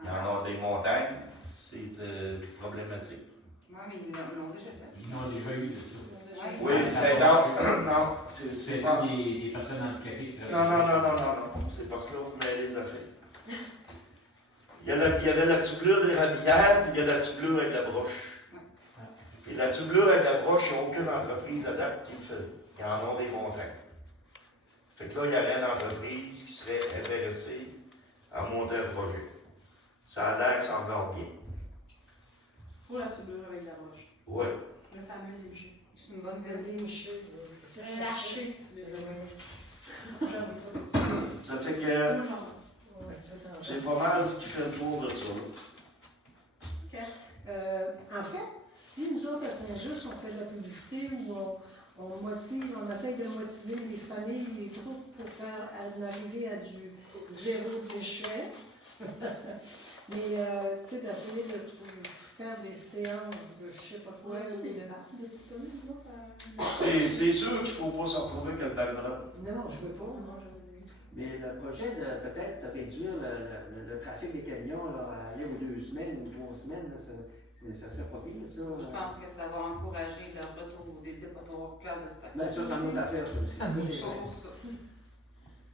Il y en a des montagnes, c'est problématique. Oui, mais ils l'ont déjà fait. Ils n'ont déjà eu de ça. Oui, c'est non, c'est C'est pas. pas des personnes handicapées qui Non, c'est pas cela, vous mêlez les affaires. Il y avait la tublure des rabières, puis il y a la tublure avec la broche. Et la tublure avec la broche, il n'y a aucune entreprise à date qui le fait. Ils en ont des montants. Fait que là, il y avait une entreprise qui serait intéressée à monter un projet. Ça a l'air que ça encore bien. Pour la tublure avec la roche. Oui. Le fameux léger. C'est une bonne Le idée. léger, c'est ça. Lâché. Ça fait que Ouais, c'est pas mal ce qui fait le tour de ça. En fait, si nous autres à Saint-Just, on fait de la publicité ou on essaie de motiver les familles, les troupes pour arriver à du zéro déchet, mais tu sais, d'essayer de faire des séances de je sais pas quoi. Ouais, c'est des débats. Des disponibles, là? C'est sûr qu'il ne faut pas se retrouver que le backdrop. Non, je veux pas. Non, je Mais le projet de peut-être réduire le trafic des camions, là, à aller aux 2 semaines ou 3 semaines, là, ça serait pas pire, ça. Je pense que ça va encourager le retour des dépotoirs clandestins. Ben, ça, c'est une autre affaire, ça aussi. Sauf ça.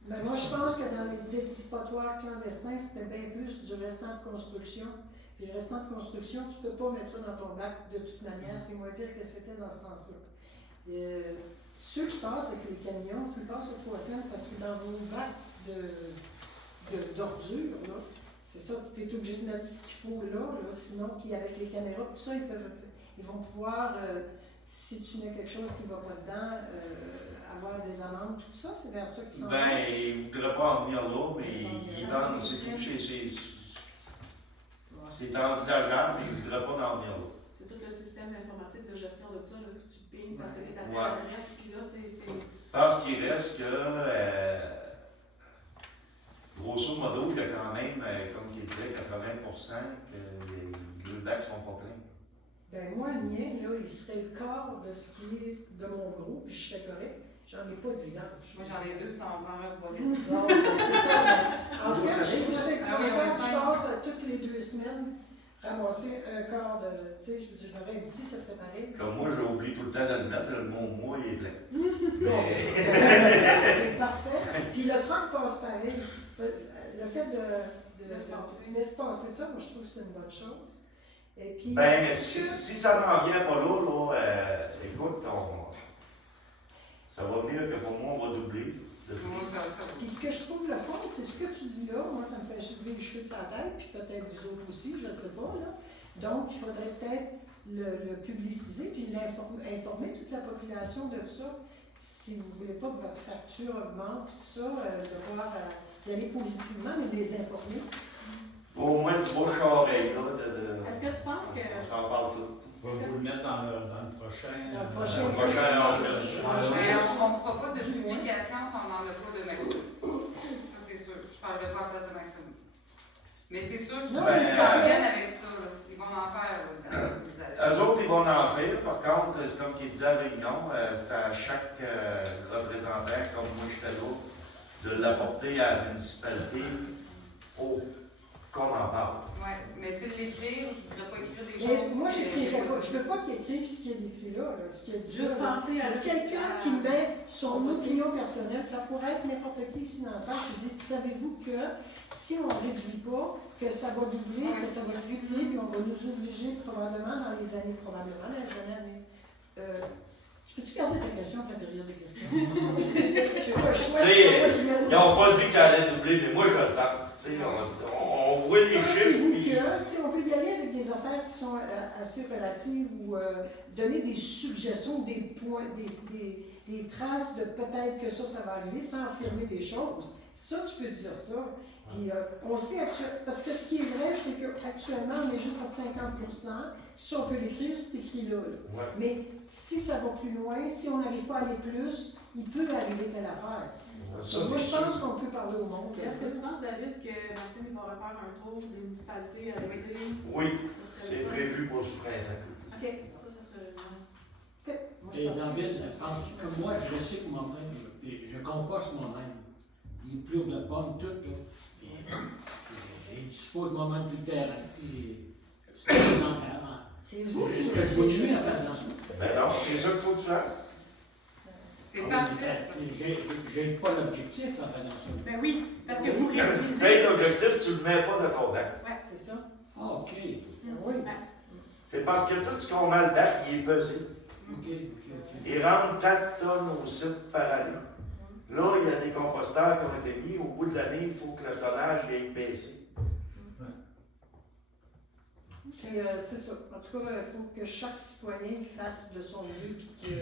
Mais moi, je pense que dans les dépotoirs clandestins, c'était bien plus du restant de construction. Puis le restant de construction, tu ne peux pas mettre ça dans ton bac de toute manière, c'est moins pire que c'était dans ce sens-là. Ceux qui passent avec les camions, s'ils passent aux 3 semaines, parce que dans vos bacs d'ordures, là, c'est ça, tu es obligé de mettre ce qu'il faut là, sinon, puis avec les caméras, tout ça, ils vont pouvoir, si tu mets quelque chose qui ne va pas dedans, avoir des amendes, tout ça, c'est vers ça qu'ils sont. Ben, il ne voudrait pas en venir là, mais il donne, c'est tout, c'est envisageable, mais il ne voudrait pas en venir là. C'est tout le système informatique de gestion de ça, là, que tu payes parce que tu es à Ouais. telle adresse, puis là, c'est. Je pense qu'il reste que, grosso modo, il y a quand même, comme il disait, 80% que les bacs sont pas pleins. Ben moi, le mien, là, il serait le quart de ce qui est de mon groupe, puis je serais correct. J'en ai pas de vidange. Moi, j'en ai 2, ça en prend un troisième. Non, ben, c'est ça. En fait, je sais Ah oui, que oui, je passe toutes les 2 semaines ramasser un quart de. Tu sais, je l'aurais dit, ça ferait pareil. Comme moi, j'ai oublié tout le temps de le mettre, le mot moi, il est plein. Bon, c'est parfait. Puis le truc passe pareil. Le fait d'espacer ça, moi, je trouve que c'est une bonne chose. Et puis, Ben, si ça n'en vient pas là, écoute, ça va venir que pour moi, on va doubler. Moi, ça. Puis ce que je trouve le fun, c'est ce que tu dis là. Moi, ça me fait lever les cheveux de sa tête, puis peut-être les autres aussi, je ne sais pas. Là. Donc, il faudrait peut-être le publiciser, puis informer toute la population de tout ça. Si vous ne voulez pas que votre facture augmente, tout ça, de pouvoir y aller positivement, mais les informer. Au moins, tu bouches l'oreille, là, Est-ce que tu penses que. On s'en parle tout. On va vous le mettre dans le prochain. Dans le prochain. Mais on ne fera pas de publication si on n'en a pas de Maxime. Ça, c'est sûr. Je ne parlerai pas à la place de Maxime. Mais c'est sûr qu'ils Non, s'en viennent avec ça. Là. Ils vont en faire, là, de la sensibilisation. Eux autres, ils vont en faire. Par contre, c'est comme qu'il disait à Réunion, c'est à chaque représentant, comme moi j'étais là, de l'apporter à la municipalité pour qu'on en parle. Oui, mais tu sais, l'écrire, je ne voudrais pas écrire des Mais choses. moi, j'écrirais pas. Je ne veux pas qu'il écrive ce qu'il a écrit là, ce qu'il a dit Juste là. penser à Quelqu'un qui met son opinion personnelle, ça pourrait être n'importe qui ici dans la salle qui dit savez-vous que si on ne réduit pas, que ça va doubler, que ça va tripler, puis on va nous obliger probablement dans les années à venir. Tu peux-tu garder ta question pour la période de questions? Je n'ai pas le choix. Ils n'ont pas dit que ça allait doubler, mais moi je le tente. On voit les chiffres. Puis... On peut y aller avec des affaires qui sont assez relatives ou donner des suggestions, des points, des traces de peut-être que ça va arriver sans affirmer des choses. Ça, tu peux dire ça. Puis, on sait parce que ce qui est vrai, c'est qu'actuellement, on est juste à 50%. Si on peut l'écrire, c'est écrit là. Ouais. Mais si ça va plus loin, si on n'arrive pas à aller plus, il peut arriver telle affaire. Ça, Moi, je sûr. pense qu'on peut parler au monde. Est-ce que tu penses, David, que Maxime va refaire un tour des municipalités à l'été? Oui, Ça serait c'est le fun? prévu pour ce printemps. Ok, ça serait le fun. Moi, Et David, je pense que moi, je sais que moi-même, je composte moi-même. Les plures de pommes, tout, là. Et je dispose moi-même du terrain. Puis, c'est C'est vous qui Est-ce vous que c'est décidez. lui à faire attention? Ben non, c'est ça qu'il faut que tu fasses. C'est parfait, ça. J'ai pas l'objectif à faire attention. Ben oui, parce que vous Paye réduisez. l'objectif, tu le mets pas de ton bac. C'est ça? Ah, OK. Oui. C'est parce que tout ce qu'on met le bac, il est pesé. OK. Il rentre 4 tonnes au site par année. Là, il y a des composteurs qui ont été mis. Au bout de l'année, il faut que le tonnage ait baissé. Puis, c'est ça. En tout cas, il faut que chaque citoyen fasse de son mieux et qu'il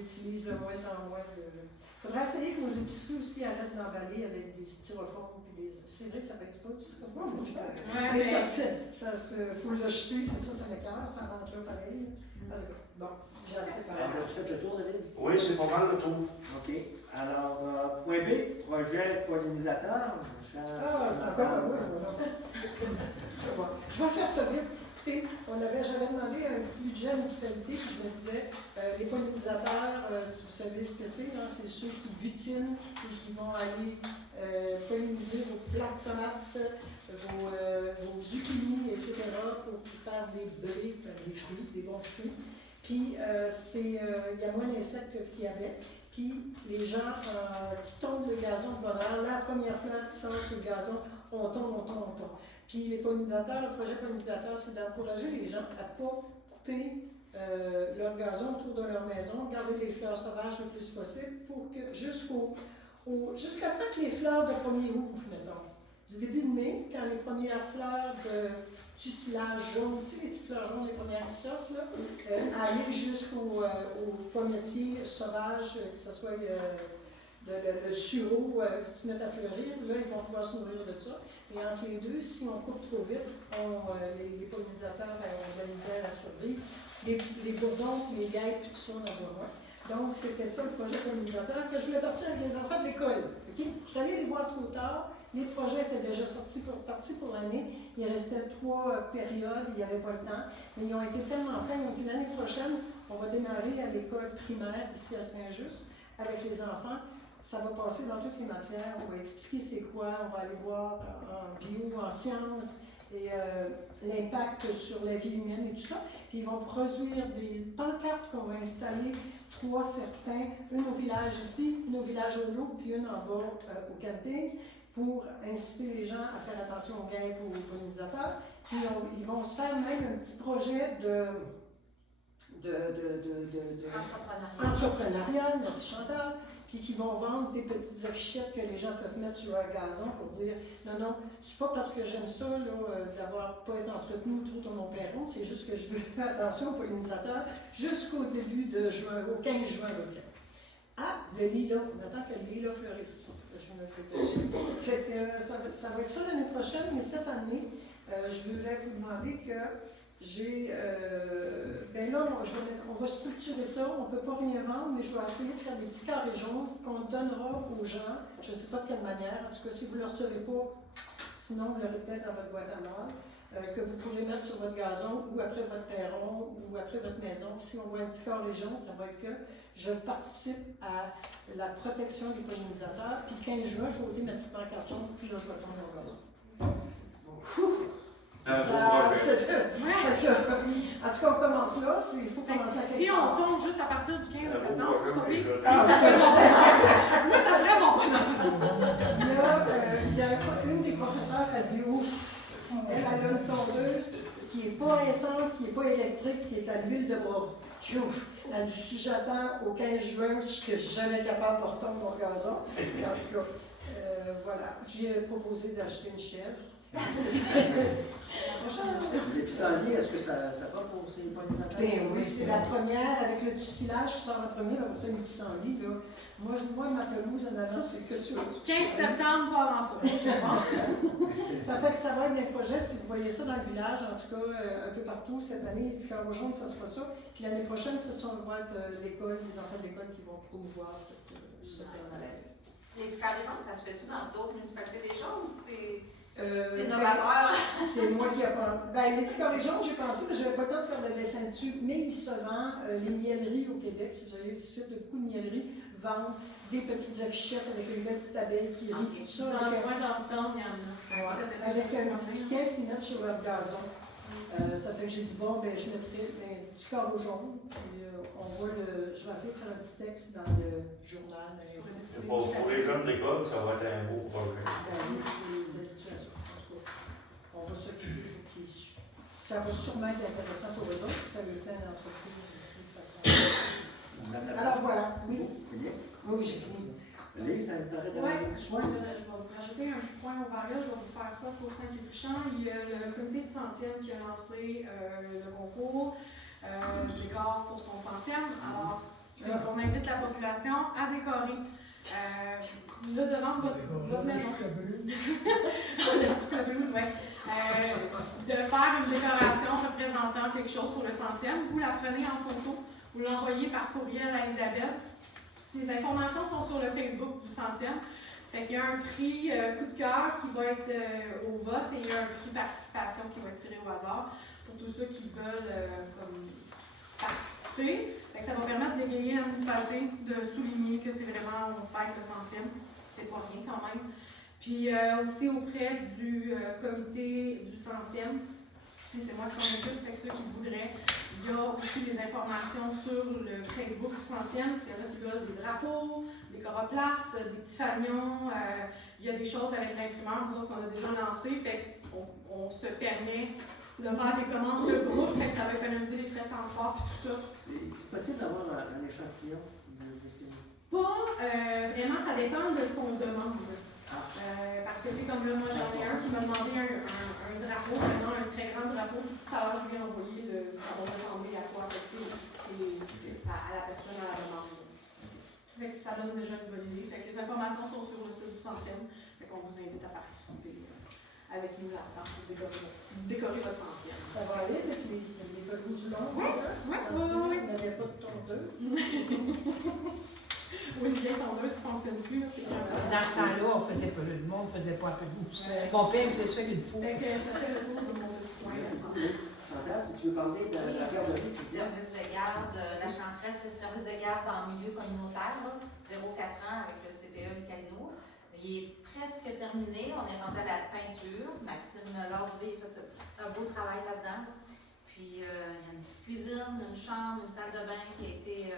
utilise de moins en moins de. Il faudrait essayer que nos épiceries aussi arrêtent d'emballer avec des styrofoams et des. C'est vrai, ça pèse pas du styrofoam, mais ça. Ouais, Mais mais- ça faut le jeter, c'est ça m'écœure, ça rentre là pareil. En tout cas, bon, j'ai assez parlé. Alors, tu fais le tour, David? Oui, c'est pas mal le tour. OK. Alors, point B, projet pollinisateur. Ah, d'accord, oui, voilà. Je vais faire ça vite. Écoutez, j'avais demandé un petit budget à la municipalité, puis je me disais, les pollinisateurs, vous savez ce que c'est, hein, c'est ceux qui butinent et qui vont aller polliniser vos plaques de tomates, vos zucchinis, etc., pour qu'ils fassent des baies, des fruits, des bons fruits. Puis, il y a moins d'insectes qu'il y avait. Puis, les gens qui tombent le gazon de bonheur, la première fleur qui sort sur le gazon, on tombe. Puis, les pollinisateurs, le projet pollinisateur, c'est d'encourager les gens à ne pas couper leur gazon autour de leur maison, garder les fleurs sauvages le plus possible pour que jusqu'à temps que les fleurs de premier ouvre, mettons. Du début de mai, quand les premières fleurs de tucilage jaune, tu sais, les petites fleurs jaunes, les premières qui sortent, là, aller jusqu'au pommiers sauvages, que ce soit le sureau qui se met à fleurir, là, ils vont pouvoir se nourrir de ça. Et entre les deux, si on coupe trop vite, les pollinisateurs ont de la misère à survivre. Les bourdons, les guêpes, tout ça, on en voit moins. Donc, c'était ça le projet pollinisateur que je voulais partir avec les enfants de l'école. Okay? Je suis allée les voir trop tard. Les projets étaient déjà partis pour l'année. Il restait 3 périodes, il n'y avait pas le temps. Mais ils ont été tellement fins, ils ont dit l'année prochaine, on va démarrer à l'école primaire ici à Saint-Just avec les enfants. Ça va passer dans toutes les matières. On va expliquer c'est quoi, on va aller voir en bio, en sciences, et l'impact sur la vie humaine et tout ça. Puis ils vont produire des pancartes qu'on va installer, 3 certains, une au village ici, une au village au Loup, puis une en bas au camping, pour inciter les gens à faire attention aux guêpes ou aux pollinisateurs. Puis ils vont se faire même un petit projet entrepreneurial, merci Chantal, puis qui vont vendre des petites affichettes que les gens peuvent mettre sur leur gazon pour dire non, c'est pas parce que j'aime ça d'avoir pas être entretenu tout au mon perron, c'est juste que je veux faire attention aux pollinisateurs jusqu'au début de juin, au 15 juin. Ah, le lilas, on attend que le lilas fleurisse. Je me prépare. Fait que ça va être ça l'année prochaine, mais cette année, je voulais vous demander que on va structurer ça, on ne peut pas rien vendre, mais je vais essayer de faire des petits carrés jaunes qu'on donnera aux gens, je ne sais pas de quelle manière, en tout cas si vous ne le recevez pas, sinon vous l'aurez peut-être dans votre boîte à mal, que vous pourrez mettre sur votre gazon ou après votre perron ou après votre maison. Si on voit un petit carré jaune, ça va être que je participe à la protection des pollinisateurs, puis le 15 juin, je vais ôter ma petite pancarte jaune, puis là je vais tomber au gazon. C'est ça. En tout cas, on commence là. Il faut commencer à Si quelque on part. tombe juste à partir du 15 septembre, c'est pas pire. Ah, Ça ferait mon Moi, ça ferait mon Il y a une des professeurs a dit ouf, elle a une tondeuse qui n'est pas à essence, qui n'est pas électrique, qui est à l'huile de bois. Ouf. Elle dit si j'attends au 15 juin, je suis jamais capable de retomber mon gazon. En tout cas, voilà. J'ai proposé d'acheter une chèvre. Les pissenlits, est-ce que ça va pour ces pollinisateurs? Ben oui, c'est la première avec le tucilage qui sort en premier, là, c'est les pissenlits. Là. Moi, ma pelouse en avant, c'est que sur 15 septembre, pas avant ça. Ça fait que ça va être des projets, si vous voyez ça dans le village, en tout cas, un peu partout, cette année, les petits carreaux jaunes, ça sera ça. Puis l'année prochaine, ce va être l'école, les enfants de l'école qui vont promouvoir ce phénomène. Les petits carrés jaunes, ça se fait tout dans d'autres municipalités déjà ou c'est Ben, novateur? c'est moi qui ai pensé. Ben, les petits carrés jaunes, j'ai pensé, mais je n'avais pas le temps de faire le dessin dessus. Mais il se vend, les mieleries au Québec, si vous avez des sites de beaucoup de mieleries, vendent des petites affichettes avec une belle petite abeille qui rit, tout ça. Dans le coin dans le stand, il y en a. Avec un petit piquet qu'ils mettent sur leur gazon. Ça fait que j'ai dit, bon, ben, je mettrai un petit carreau jaune, puis on voit je vais essayer de faire un petit texte dans le journal. Pour les jeunes d'école, ça va être un beau projet. Ben, les habituations. En tout cas, on va s'occuper pour qu'ils. Ça va sûrement être intéressant pour eux autres, ça veut faire une entreprise aussi de façon. Alors voilà, oui. Oui, j'ai fini. Lise, ça me paraît Oui, d'avoir un je petit point. vais vous rajouter un petit point au variable, je vais vous faire ça pour Saint-Pétuchant. Il y a le comité du centième qui a lancé le concours Décor pour ton centième. Alors, on invite la population à décorer. Là, devant votre maison. La pelouse, oui. De faire une décoration représentant quelque chose pour le centième. Vous la prenez en photo, vous l'envoyez par courriel à Isabelle. Les informations sont sur le Facebook du centième. Fait qu'il y a un prix coup de cœur qui va être au vote et il y a un prix participation qui va être tiré au hasard pour tous ceux qui veulent participer. Fait que ça va permettre d'égayer la municipalité, de souligner que c'est vraiment, on fête le centième. C'est pas rien quand même. Puis aussi auprès du comité du centième, et c'est moi qui s'en occupe, fait que ceux qui voudraient, il y a aussi des informations sur le Facebook du centième, s'il y en a qui veulent des drapeaux, des coroplaces, des petits fanions, il y a des choses avec l'imprimante, nous autres qu'on a déjà lancé, fait qu'on se permet de faire des commandes de groupe, fait que ça va économiser les frais de transport et tout ça. C'est possible d'avoir un échantillon de ces... Pas vraiment, ça dépend de ce qu'on demande. Parce que c'est comme là, moi j'en ai un qui m'a demandé un drapeau, vraiment un très grand drapeau. Tout à l'heure, je lui ai envoyé ça va ressembler à quoi, c'est à la personne à la demande. Fait que ça donne déjà une bonne idée. Fait que les informations sont sur le site du centième. Fait qu'on vous invite à participer avec nous là-dedans pour décorer votre centième. Ça va aller avec les pelouses longues? Oui, oui. On n'avait pas de tondeuse. Oui, une vieille tondeuse qui ne fonctionne plus. Dans ce temps-là, on faisait pas, le monde ne faisait pas la pelouse. Mon père faisait ça d'une fois. Fait que ça fait le tour de mon petit point. Merci beaucoup. Chantal, si tu veux parler de la garderie, s'il te plaît. Service de garde, la chanteresse, c'est service de garde en milieu communautaire, 0-4 ans avec le CPE Le Calino. Il est presque terminé, on est rendu à la peinture. Maxime Laudry a fait un beau travail là-dedans. Puis il y a une petite cuisine, une chambre, une salle de bain qui a été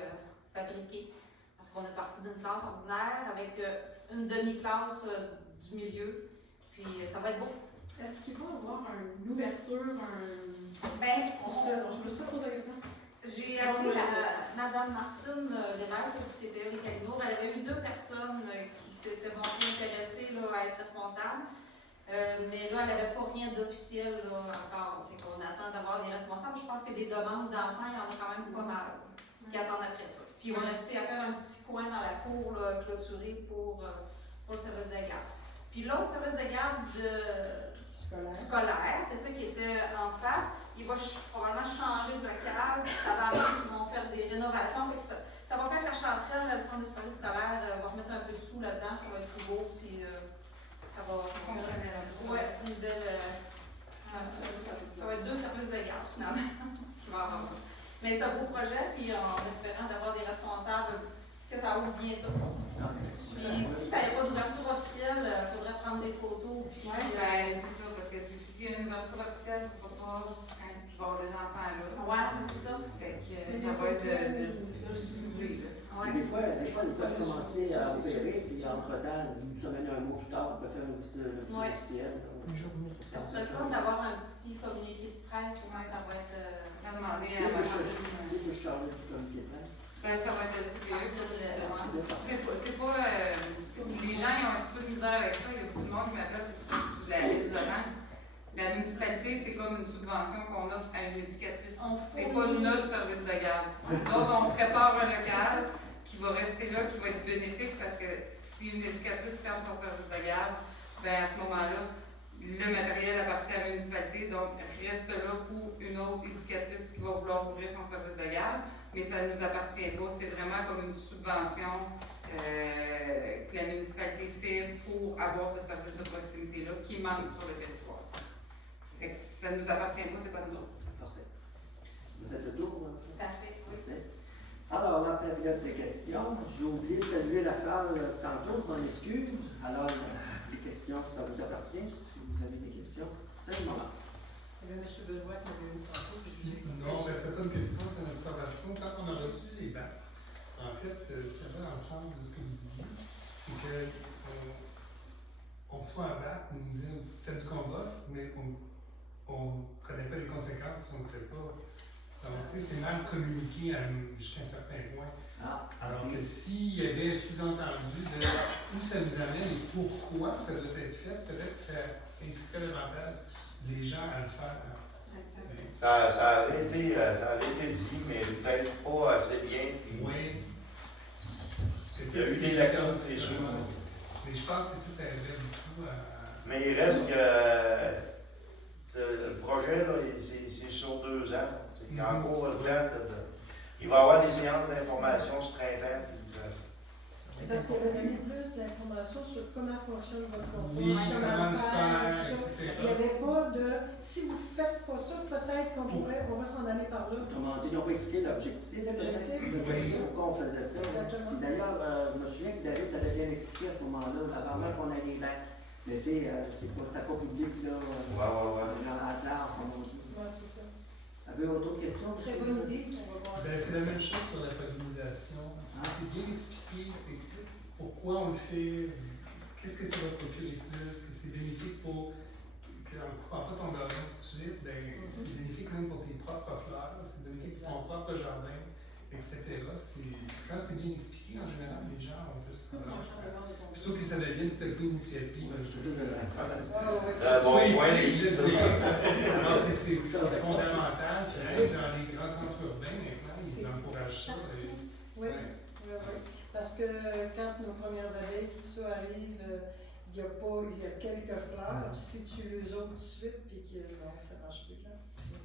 fabriquée. Parce qu'on est parti d'une classe ordinaire avec une demi-classe du milieu. Puis ça va être beau. Est-ce qu'il va y avoir une ouverture, Ben, je me suis pas posé la question. j'ai appelé Madame Martine Lemaire du CPE Les Calinours. Elle avait eu 2 personnes qui s'étaient montrées intéressées là, à être responsables. Mais là, elle n'avait pas rien d'officiel encore. Fait qu'on attend d'avoir des responsables. Je pense que des demandes d'enfants, il y en a quand même pas mal qui attendent après ça. Puis ils vont rester à faire un petit coin dans la cour là, clôturé pour le service de garde. Puis l'autre service de garde scolaire, c'est ceux qui étaient en face. Il va probablement changer de local, puis ça va arriver, ils vont faire des rénovations. Ça va faire que la chanterelle, le centre de service scolaire, va remettre un peu de sous là-dedans, ça va être plus beau, puis ça va fonctionner là. Ouais, c'est une belle. Ça va être 2 services de garde finalement. Je vais en avoir. Mais c'est un beau projet, puis en espérant d'avoir des responsables, que ça ouvre bientôt. Puis si ça n'a pas d'ouverture officielle, il faudrait prendre des photos. Puis C'est ça, parce que s'il y a une ouverture officielle, ce ne sera pas quand il va y avoir des enfants là. ouais, c'est ça. Fait que ça va être de s'ouvrir. Ouais. Des fois, ils peuvent commencer à opérer, puis entre-temps, une semaine, un mois plus tard, ils peuvent faire une visite officielle. Une journée. Ce serait le fun d'avoir un petit communiqué de presse, comment ça va être. On va demander à ma machine. Ben, ça va être le CPE. C'est pas. Les gens ils ont un petit peu de misère avec ça. Il y a beaucoup de monde qui m'appelle sur la liste devant. La municipalité, c'est comme une subvention qu'on offre à une éducatrice. C'est pas notre service de garde. Nous autres, on prépare un local qui va rester là, qui va être bénéfique parce que si une éducatrice ferme son service de garde, ben à ce moment-là, le matériel appartient à la municipalité, donc reste là pour une autre éducatrice qui va vouloir ouvrir son service de garde, mais ça ne nous appartient pas. C'est vraiment comme une subvention que la municipalité fait pour avoir ce service de proximité-là qui manque sur le territoire. Fait que ça ne nous appartient pas, c'est pas nous autres. Parfait. Vous faites le tour, Parfait, oui. Alors, la période de questions. J'ai oublié de saluer la salle tantôt, mon excuse. Alors, les questions, ça vous appartient. Si vous avez des questions, c'est le moment. y avait M. Benoît qui m'avait eu tantôt, puis je vous ai Non, mais c'est pas une question, c'est une observation. Quand on a reçu les bacs, en fait, ça va dans le sens de ce que vous disiez, c'est que on reçoit un bac, on nous dit faites du compost, mais on ne connaît pas les conséquences si on ne le fait pas. Donc, tu sais, c'est mal communiqué jusqu'à un certain point. Ah, Alors que s'il y avait un sous-entendu de où ça nous amène et pourquoi ça doit être fait, peut-être que ça inciterait davantage les gens à le faire. Ça avait été dit, mais peut-être pas assez bien. Puis Oui. il y a eu des lacunes, c'est sûr. Mais je pense que ça aiderait beaucoup à. Mais il reste que le projet, là, c'est sur 2 ans. Il y a encore le temps il va y avoir des séances d'information ce printemps. C'est parce qu'il y avait mis plus d'informations sur comment fonctionne votre compost, Oui, comment comment le faire, faire, tout ça. etc. Il n'y avait pas de si vous ne faites pas ça, peut-être qu'on pourrait, on va s'en aller par là. autrement dit, ils n'ont pas expliqué l'objectif. L'objectif. Pourquoi on faisait ça. Exactement. Puis d'ailleurs, je me souviens que David t'avait bien expliqué à ce moment-là, avant même qu'on ait les bacs. Mais tu sais, c'était pas public, là. À large, comme on dit. Ouais, c'est ça. Avez-vous d'autres questions? Très bonne idée. On va voir. Ben, c'est la même chose sur la pollinisation. C'est bien expliqué, c'est pourquoi on le fait, qu'est-ce que ça va procurer plus, que c'est bénéfique pour, qu'en ne coupant pas ton gazon tout de suite, ben, c'est bénéfique même pour tes propres fleurs, c'est bénéfique pour ton propre jardin, etc. Quand c'est bien expliqué, en général, les gens ont plus tendance plutôt que ça devienne une initiative. Bon Oui, point, je ça. sais. Alors que c'est fondamental, puis dans les grands centres urbains, maintenant, ils encouragent ça. Oui, oui, oui. Parce que quand nos premières abeilles, tout ça arrive, il y a quelques fleurs, puis si tu les ôtes tout de suite, puis que non, ça ne marche plus. Là.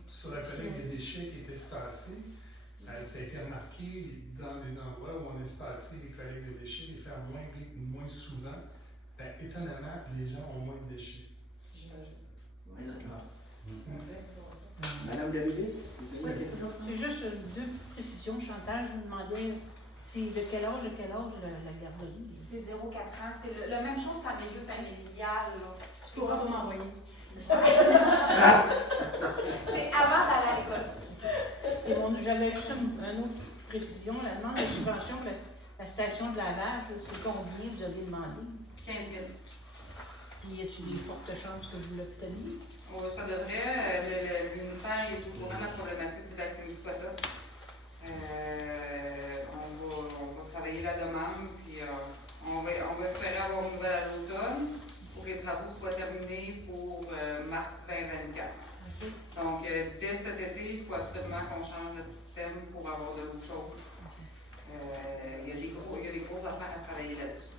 Sur la collecte des déchets qui est espacée, ça a été remarqué dans des endroits où on a espacé les collectes de déchets, les faire moins souvent, ben, étonnamment, les gens ont moins de déchets. J'imagine. Oui, d'accord. Mm. Madame David, vous avez une question? C'est juste 2 petites précisions. Chantal, je me demandais, c'est de quel âge la garderie? C'est 0-4 ans. C'est la même chose qu'en milieu familial. Là. Tu pourras pas m'envoyer. C'est avant d'aller à l'école. Et j'avais juste une autre petite précision. La demande de subvention pour la station de lavage, c'est combien vous avez demandé? 15 000. Puis y a-t-il des fortes chances que vous l'obteniez? Ça devrait. Le ministère est au courant de la problématique du lac Témiscouata. On va travailler la demande, puis on va espérer avoir une nouvelle à l'automne pour que les travaux soient terminés pour mars 2024. Okay. Donc, dès cet été, il faut absolument qu'on change notre système pour avoir de l'eau chaude. Il y a des grosses affaires à travailler là-dessus.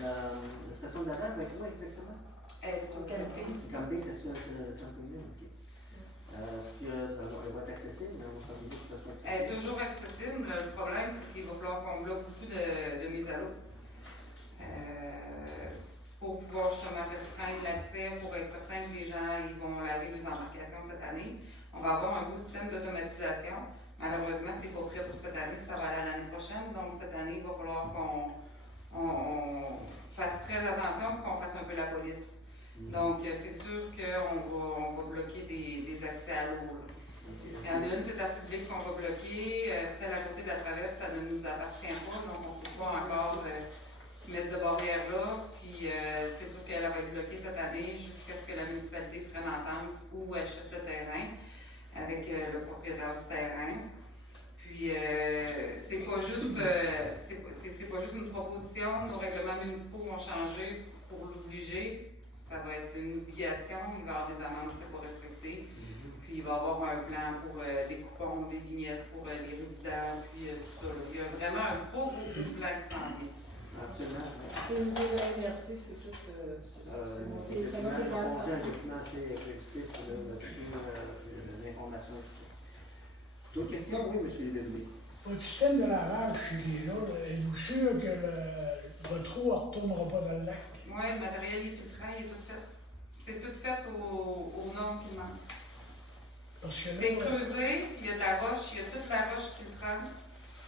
La station de lavage, avec quoi exactement? Au camping. Le camping, est-ce que c'est le camping? OK. Est-ce que ça va être accessible? On va que ça soit Elle est accessible. toujours accessible. Le problème, c'est qu'il va falloir qu'on bloque beaucoup de mise à l'eau pour pouvoir justement restreindre l'accès, pour être certain que les gens ils vont laver les embarcations cette année. On va avoir un beau système d'automatisation. Malheureusement, c'est pas prêt pour cette année, ça va aller l'année prochaine. Donc, cette année, il va falloir qu'on fasse très attention pour qu'on fasse un peu la police. Donc, c'est sûr qu'on va bloquer des accès à l'eau. Il y en a une, c'est à public qu'on va bloquer. Celle à côté de la traverse, ça ne nous appartient pas, donc on ne peut pas encore mettre de barrière là. Puis, c'est sûr qu'elle va être bloquée cette année jusqu'à ce que la municipalité prenne entente ou achète le terrain avec le propriétaire du terrain. Puis, c'est pas juste une proposition. Nos règlements municipaux vont changer pour l'obliger. Ça va être une obligation, il va y avoir des amendes si c'est pas respecté. Puis il va y avoir un plan pour des coupons, des vignettes pour les résidents, puis tout ça. Il y a vraiment un gros plan qui s'en vient. Absolument. C'est au niveau de la MRC, c'est tout. Ça va On dit un document assez réussi là-dessus, l'information. D'autres questions? Oui, M. Leblé. Votre système de lavage, il est là. Êtes-vous sûr que votre eau ne retournera pas dans le lac? Oui, le matériel est filtrant, il est tout fait. C'est tout fait aux normes qui manquent. C'est creusé, il y a de la roche, il y a toute la roche filtrante.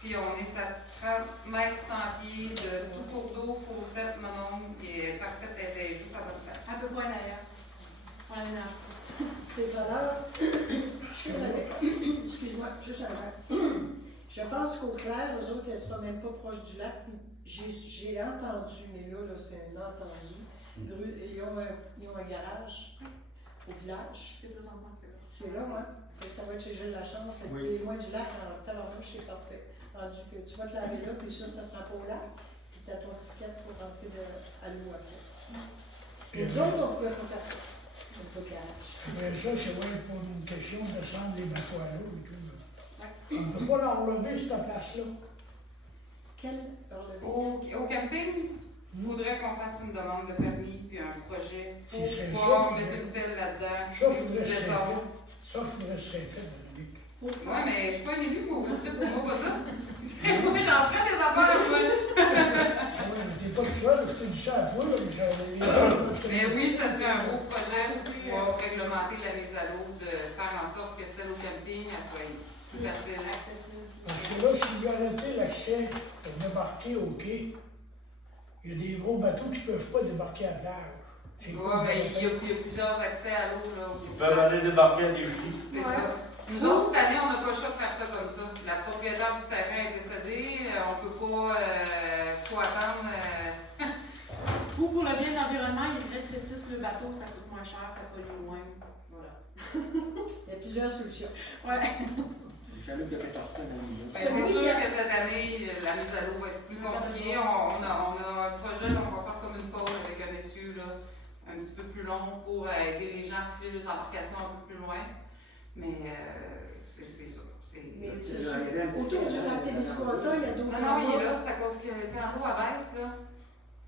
Puis on est à 30 mètres sans pied de tout cours d'eau, fossette, mononcle, qui est parfaite, elle est juste à votre place. Un peu moins d'ailleurs. Ça ménage pas. Ces valeurs, excuse-moi, juste un peu. Je pense qu'au clair, eux autres, elles ne sont même pas proches du lac. J'ai entendu, mais là c'est un entendu. Ils ont un garage au village. C'est présentement, c'est là. C'est là, hein? Fait que ça va être chez Gilles Lachance. Oui. T'es loin du lac, en tabarnouche, c'est parfait. Rendu que tu vas te laver là, puis ça se rend pas au lac. Puis tu as ton ticket pour rentrer à l'eau après. Et nous autres, on pouvait pas faire ça. On peut garage. Après ça, c'est vrai pour une question de descendre les bateaux à l'eau et tout. On ne peut pas l'enlever, cette place-là. Quel relevé? Au camping, il faudrait qu'on fasse une demande de permis puis un projet pour C'est pouvoir ça, mettre une pelle là-dedans. Ça, du faudrait se faire béton. fait. Ça, faudrait se faire fait, Dominique. Ouais, mais je suis pas un élu pour ça, c'est moi pas ça. Moi, j'en ferais des affaires, moi. Ah oui, mais t'es pas tout seul, je t'ai dit ça à toi, là, Mais oui, ça serait un beau projet pour réglementer la mise à l'eau, de faire en sorte que celle au camping, elle soit plus facile. Parce que là, si vous arrêtez l'accès pour débarquer au quai, il y a des gros bateaux qui ne peuvent pas débarquer à la plage. Oui, mais il y a plusieurs accès à l'eau, là. Ils peuvent aller débarquer à des filles. C'est ça. Nous autres, cette année, on n'a pas le choix de faire ça comme ça. La propriétaire du terrain est décédée, on ne peut pas attendre. Ou pour le bien de l'environnement, ils rétrécissent le bateau, ça coûte moins cher, ça pollue moins. Voilà. Il y a plusieurs solutions. Ouais. J'allume de 14 tonnes à l'eau. C'est sûr que cette année, la mise à l'eau va être plus compliquée. On a un projet, là, on va faire comme une pause avec un essieu là, un petit peu plus long pour aider les gens à filer les embarcations un peu plus loin. Mais c'est ça. Mais autour du lac Témiscouata, il y a d'autres Non, il est là, c'est à cause qu'il était en eau à baisse, là.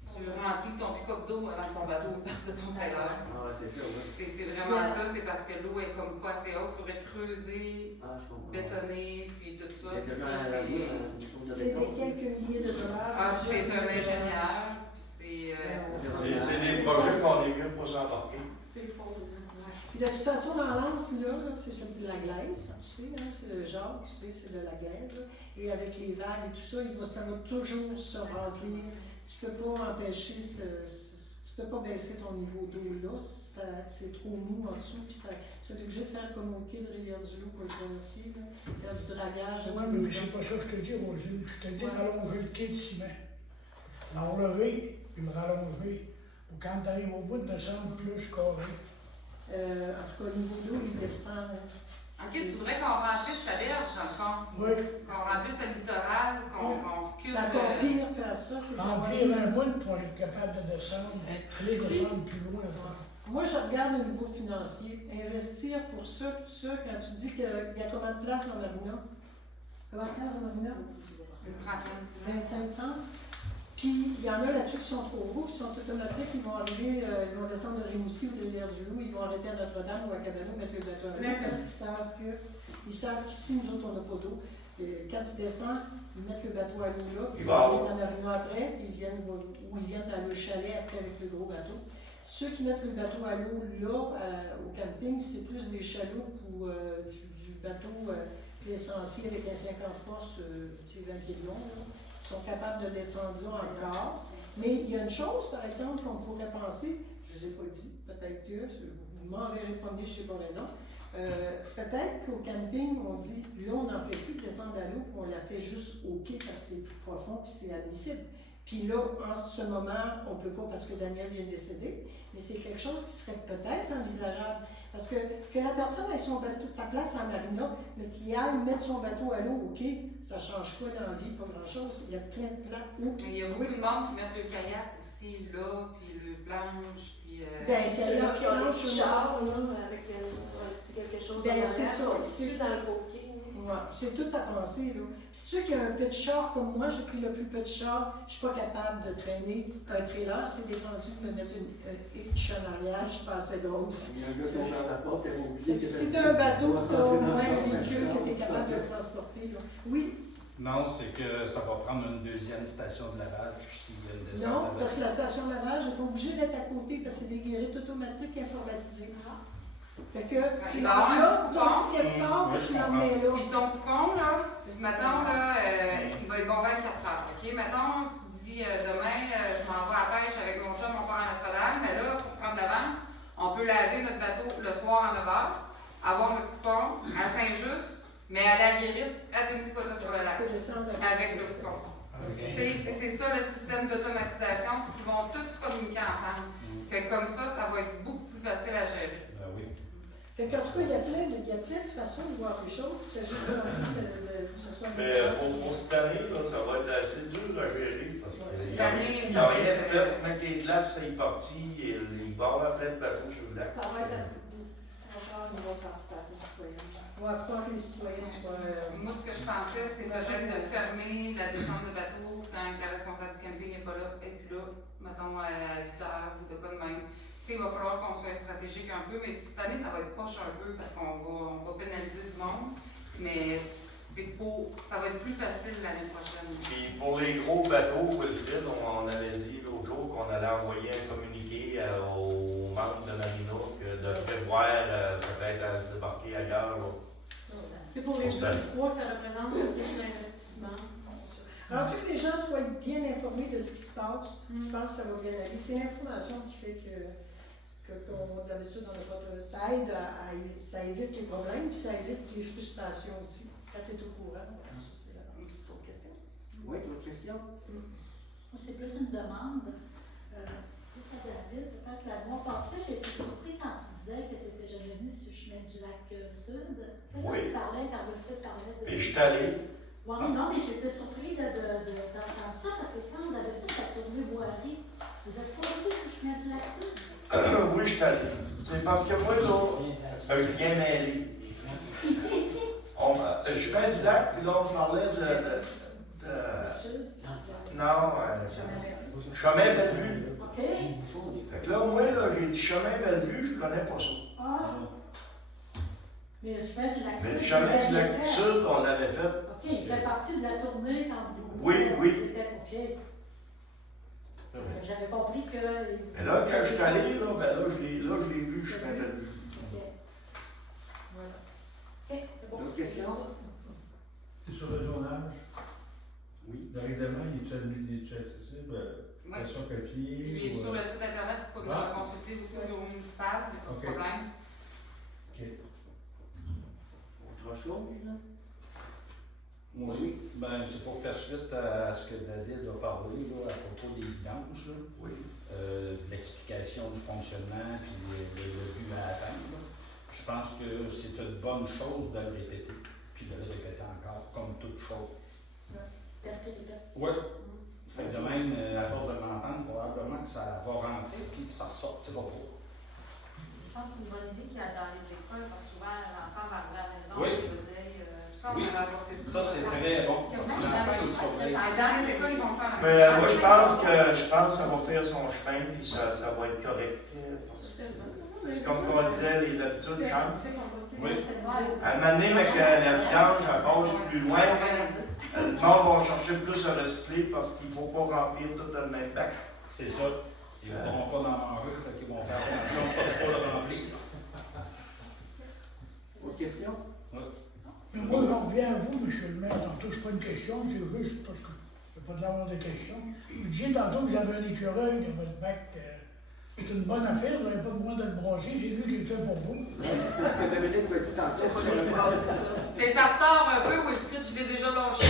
Tu remplis ton pick-up d'eau avant que ton bateau parte de ton trailer. Ah, ouais, c'est ça, oui. C'est vraiment ça, c'est parce que l'eau est comme pas assez haute, il faudrait creuser, Ah, je comprends. bétonner, puis tout ça. Il y a Puis déjà ça, c'est. C'est des quelques milliers de dollars. Ah, puis c'est un ingénieur, puis c'est. C'est des projets qu'on est mieux pour s'embarquer. C'est faux. Puis de toute façon, dans l'anse, là, c'est de la glaise, tu sais, hein, c'est le genre, tu sais, c'est de la glaise. Et avec les vagues et tout ça, ça va toujours se remplir. Tu ne peux pas empêcher, tu peux pas baisser ton niveau d'eau là, c'est trop mou en dessous, puis tu es obligé de faire comme au quai de Rivière-du-Loup pour le traversier, faire du dragage. Oui, mais c'est pas ça que je te dis, Rosine. Je te dis d'allonger le quai de ciment. L'enlever, puis le rallonger. Pour quand tu arrives au bout de descendre plus carré. En tout cas, le niveau d'eau, il descend. Ok, tu voudrais qu'on remplisse la berge, dans le fond? Oui. Qu'on remplisse le littoral, qu'on recule. C'est encore pire faire ça, c'est Remplir un bout pour être capable de descendre, aller descendre plus loin. Moi, je regarde le niveau financier. Investir pour ça, tout ça, quand tu dis qu'il y a combien de places dans Marina? Combien de places dans Marina? Une trentaine. 25-30. Puis, il y en a là-dessus qui sont trop gros, qui sont automatiques, ils vont arriver, ils vont descendre de Rimouski ou de Rivière-du-Loup, ils vont arrêter à Notre-Dame ou à Cabano, mettre le bateau à l'eau, parce qu'ils savent qu'ici, nous autres, on n'a pas d'eau. Quand ils descendent, ils mettent le bateau à l'eau là, puis ils viennent dans Marina après, puis ils viennent dans le chalet après avec le gros bateau. Ceux qui mettent le bateau à l'eau là, au camping, c'est plus des chaloupes ou du bateau plaisancier avec un 50 forces, 20 pieds de long. Là. Ils sont capables de descendre là encore. Mais il y a une chose, par exemple, qu'on pourrait penser, je ne vous ai pas dit, peut-être que, vous m'enverrez promener, je n'ai pas raison, peut-être qu'au camping, on dit, là, on n'en fait plus de descendre à l'eau, puis on la fait juste au quai parce que c'est plus profond, puis c'est admissible. Puis là, en ce moment, on ne peut pas parce que Daniel vient de décéder, mais c'est quelque chose qui serait peut-être envisageable. Parce que la personne ait son bateau, sa place en marina, mais qu'il aille mettre son bateau à l'eau, OK, ça change quoi dans la vie? Pas grand-chose. Il y a plein de plats. Il y a beaucoup de monde qui mettent le kayak aussi là, puis le planche, puis. Ben, Puis on a un petit char, là, avec un petit quelque chose ben, en c'est arrière, ça. dessus dans le coquet. Ouais, c'est tout à penser, là. Puis ceux qui ont un petit char comme moi, j'ai pris le plus petit char, je suis pas capable de traîner un trailer, c'est défendu de me mettre une hitch en arrière, je suis pas assez grosse. Il y a un gars qui ouvre la porte, t'avais oublié qu'il y avait Si tu as un bateau, tu as au moins un véhicule que tu es capable de transporter, là. Oui, Non, c'est que ça va prendre une deuxième station de lavage s'il y a une descente non, à parce que la Vassy. station de lavage n'est pas obligée d'être à côté parce que c'est des guérites automatiques informatisées. Fait que tu l'as là, ton ticket sort, Oui, puis je tu l'emmènes là. Puis ton coupon, là, mettons, là, il va être bon 24 heures. OK? Mettons, tu te dis demain, je m'en vais à la pêche avec mon chum, on part à Notre-Dame, mais là, pour prendre l'avance, On peut laver notre bateau le soir à 9 h, avoir notre coupon à Saint-Just, mais aller à Guérite, à Témiscouata sur le lac, avec le coupon. C'est ça le système d'automatisation, c'est qu'ils vont tous communiquer ensemble. Fait que comme ça va être beaucoup plus facile à gérer. Oui. Fait qu'en tout cas, il y a plein de façons de voir les choses. Il s'agit de penser que ce soit... Mais pour cette année, là, ça va être assez dur à gérer. Parce que Cette année, il n'y ça a va rien de être... fait. Quand les glaces sont parties, il va y avoir plein de bateaux sur le lac. Ça va être encore une grosse participation citoyenne. On va faire que les citoyens soient... Moi, ce que je pensais, c'est peut-être de fermer la descente de bateau quand la responsable du camping n'est pas là, et puis là, mettons à 8 h ou de quoi de même. Tu sais, il va falloir qu'on soit stratégique un peu, mais cette année, ça va être poche un peu parce qu'on va pénaliser du monde, mais ça va être plus facile l'année prochaine. Puis pour les gros bateaux, Wilfrid, on avait dit l'autre jour qu'on allait envoyer un communiqué aux membres de Marina de prévoir peut-être à se débarquer ailleurs. Là. C'est pour les poids que ça représente, c'est l'investissement. Alors, que les gens soient bien informés de ce qui se passe, je pense que ça va bien aller. C'est l'information qui fait d'habitude, on n'a pas de... Ça aide ça évite les problèmes, puis ça évite les frustrations aussi. Quand tu es au courant, ça, c'est la autre question. Oui, autre question? Moi, c'est plus une demande. Plus à David, peut-être la mois passé, j'ai été surpris quand tu disais que tu n'étais jamais venu sur le chemin du lac Sud. Tu sais, quand tu parlais, quand Wilfrid parlait de... Et je suis allé. Oui, non, mais j'étais surpris d'entendre ça parce que quand vous avez fait la tournée Boirie, vous êtes pas venu sur le chemin du lac Sud? Oui, je suis allé. C'est parce que moi, là, je viens mêler. Je fais du lac, puis là, on parlait non, chemin Bellevue. OK. Fait que là, moi, là, j'ai dit chemin Bellevue, je connais pas ça. Ah. Mais le chemin du lac Sud. Mais le chemin du lac Sud, on l'avait fait. OK, il fait partie de la tournée quand vous. Oui. OK. J'avais compris que. Mais là, quand je suis allé, là, je l'ai vu, je suis allé vu. OK. Voilà. OK, c'est bon. D'autres questions? C'est sur le zonage. Oui. Le règlement, il est accessible? Version papier? Il est sur le site internet, vous pouvez le consulter aussi au bureau municipal, il n'y a pas de problème. OK. Autre chose, là? Oui, ben c'est pour faire suite à ce que David a parlé là, à propos des vidanges, Oui. L'explication du fonctionnement et le but à atteindre. Je pense que c'est une bonne chose de le répéter, puis de le répéter encore, comme toute chose. Oui. Fait que de même, à force de m'entendre, probablement que ça va rentrer et que ça sortira pas. Je pense que c'est une bonne idée qu'il y a dans les écoles, parce que souvent l'enfant va arriver à la maison Oui. et il va dire Ça, on va apporter Ça, c'est très bon. Parce que l'enfant, il surveille. Dans les écoles, ils vont faire un Mais moi, je pense que ça va faire son chemin, puis ça va être correct. C'est comme on disait, les habitudes changent. Oui. À un moment donné, avec la vidange, elle passe plus loin. Le monde va chercher plus à recycler parce qu'il ne faut pas remplir tout le même bac. C'est ça. Ils ne pourront pas en manger, fait qu'ils vont faire attention de ne pas le remplir. Autre question? Mais moi, j'en reviens à vous, monsieur le maire. Tantôt, c'est pas une question, c'est juste parce que je n'ai pas de l'avoir de questions. Vous disiez tantôt que vous avez un écureuil dans votre bac. C'est une bonne affaire, vous n'avez pas besoin de le brasser, c'est lui qui le fait pour vous. C'est ce que Dominique m'a dit tantôt. T'es en retard un peu, Wilfrid, je l'ai déjà lâché.